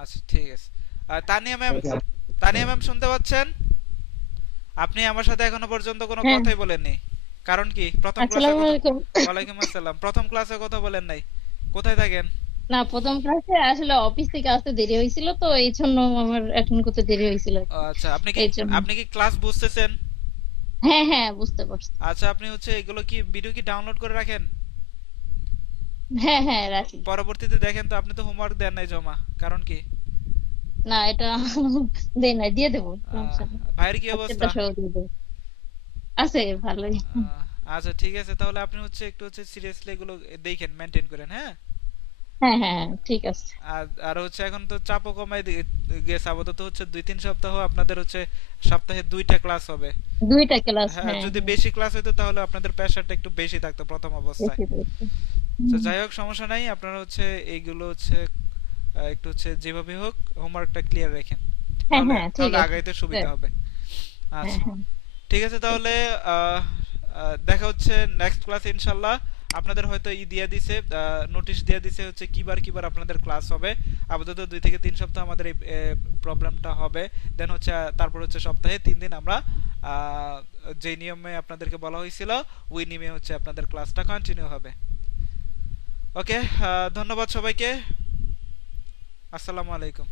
আচ্ছা ঠিক আছে। তানিয়া ম্যাম। তানিয়া ম্যাম শুনতে পাচ্ছেন? আপনি আমার সাথে এখনো পর্যন্ত কোনো হ্যাঁ, কথাই বলেননি, কারণ কি? প্রথম ক্লাসে আসসালামু কথা। আলাইকুম। ওয়ালাইকুম আসসালাম। প্রথম ক্লাসে কথা বলেন নাই, কোথায় থাকেন? না, প্রথম ক্লাসে আসলে অফিস থেকে আসতে দেরি হয়েছিল, তো এই জন্য আমার অ্যাটেন্ড করতে দেরি হয়েছিল। আচ্ছা এই জন্য। আপনি কি ক্লাস বুঝতেছেন? হ্যাঁ হ্যাঁ, বুঝতে পারছি। আচ্ছা, আপনি হচ্ছে এগুলো কি ভিডিও কি ডাউনলোড করে রাখেন? হ্যাঁ হ্যাঁ, রাখি। পরবর্তীতে দেখেন তো, আপনি তো হোমওয়ার্ক দেন নাই জমা, কারণ কি? না, এটা দেই না, দিয়ে দেবো, সমস্যা নেই। ভাইয়ের কি অবস্থা? আজকেরটা সহ দিয়ে দেবো। আছে, ভালোই। আচ্ছা ঠিক আছে, তাহলে আপনি হচ্ছে একটু হচ্ছে সিরিয়াসলি এগুলো দেখেন, মেনটেন করেন, হ্যাঁ? হ্যাঁ হ্যাঁ হ্যাঁ, ঠিক আছে। আর হচ্ছে এখন তো চাপও কমাই গেছে, আপাতত হচ্ছে 2-3 সপ্তাহ আপনাদের হচ্ছে সপ্তাহে 2টা ক্লাস হবে। 2টা ক্লাস, হ্যাঁ, হ্যাঁ যদি হ্যাঁ, বেশি ক্লাস হইতো তাহলে আপনাদের প্রেশারটা একটু বেশি থাকতো প্রথম অবস্থায়। বেশি পেয়েছি। তো যাই হোক, সমস্যা নাই, আপনারা হচ্ছে এইগুলো হচ্ছে একটু হচ্ছে যেভাবে হোক হোমওয়ার্কটা ক্লিয়ার রাখেন, হ্যাঁ তাহলে হ্যাঁ, ঠিক তাহলে আছে। আগাইতে সুবিধা হ্যাঁ হবে। হ্যাঁ আচ্ছা হ্যাঁ। ঠিক আছে, তাহলে দেখা হচ্ছে নেক্সট ক্লাসে ইনশাল্লাহ। আপনাদের হয়তো দিয়ে দিছে, নোটিশ দিয়ে দিছে হচ্ছে কিবার আপনাদের ক্লাস হবে। আপাতত 2 থেকে 3 সপ্তাহ আমাদের এই প্রবলেমটা হবে, দেন হচ্ছে তারপর হচ্ছে সপ্তাহে 3 দিন আমরা যে নিয়মে আপনাদেরকে বলা হয়েছিল ওই নিয়মে হচ্ছে আপনাদের ক্লাসটা কন্টিনিউ হবে। ওকে, ধন্যবাদ সবাইকে। আসসালামু আলাইকুম।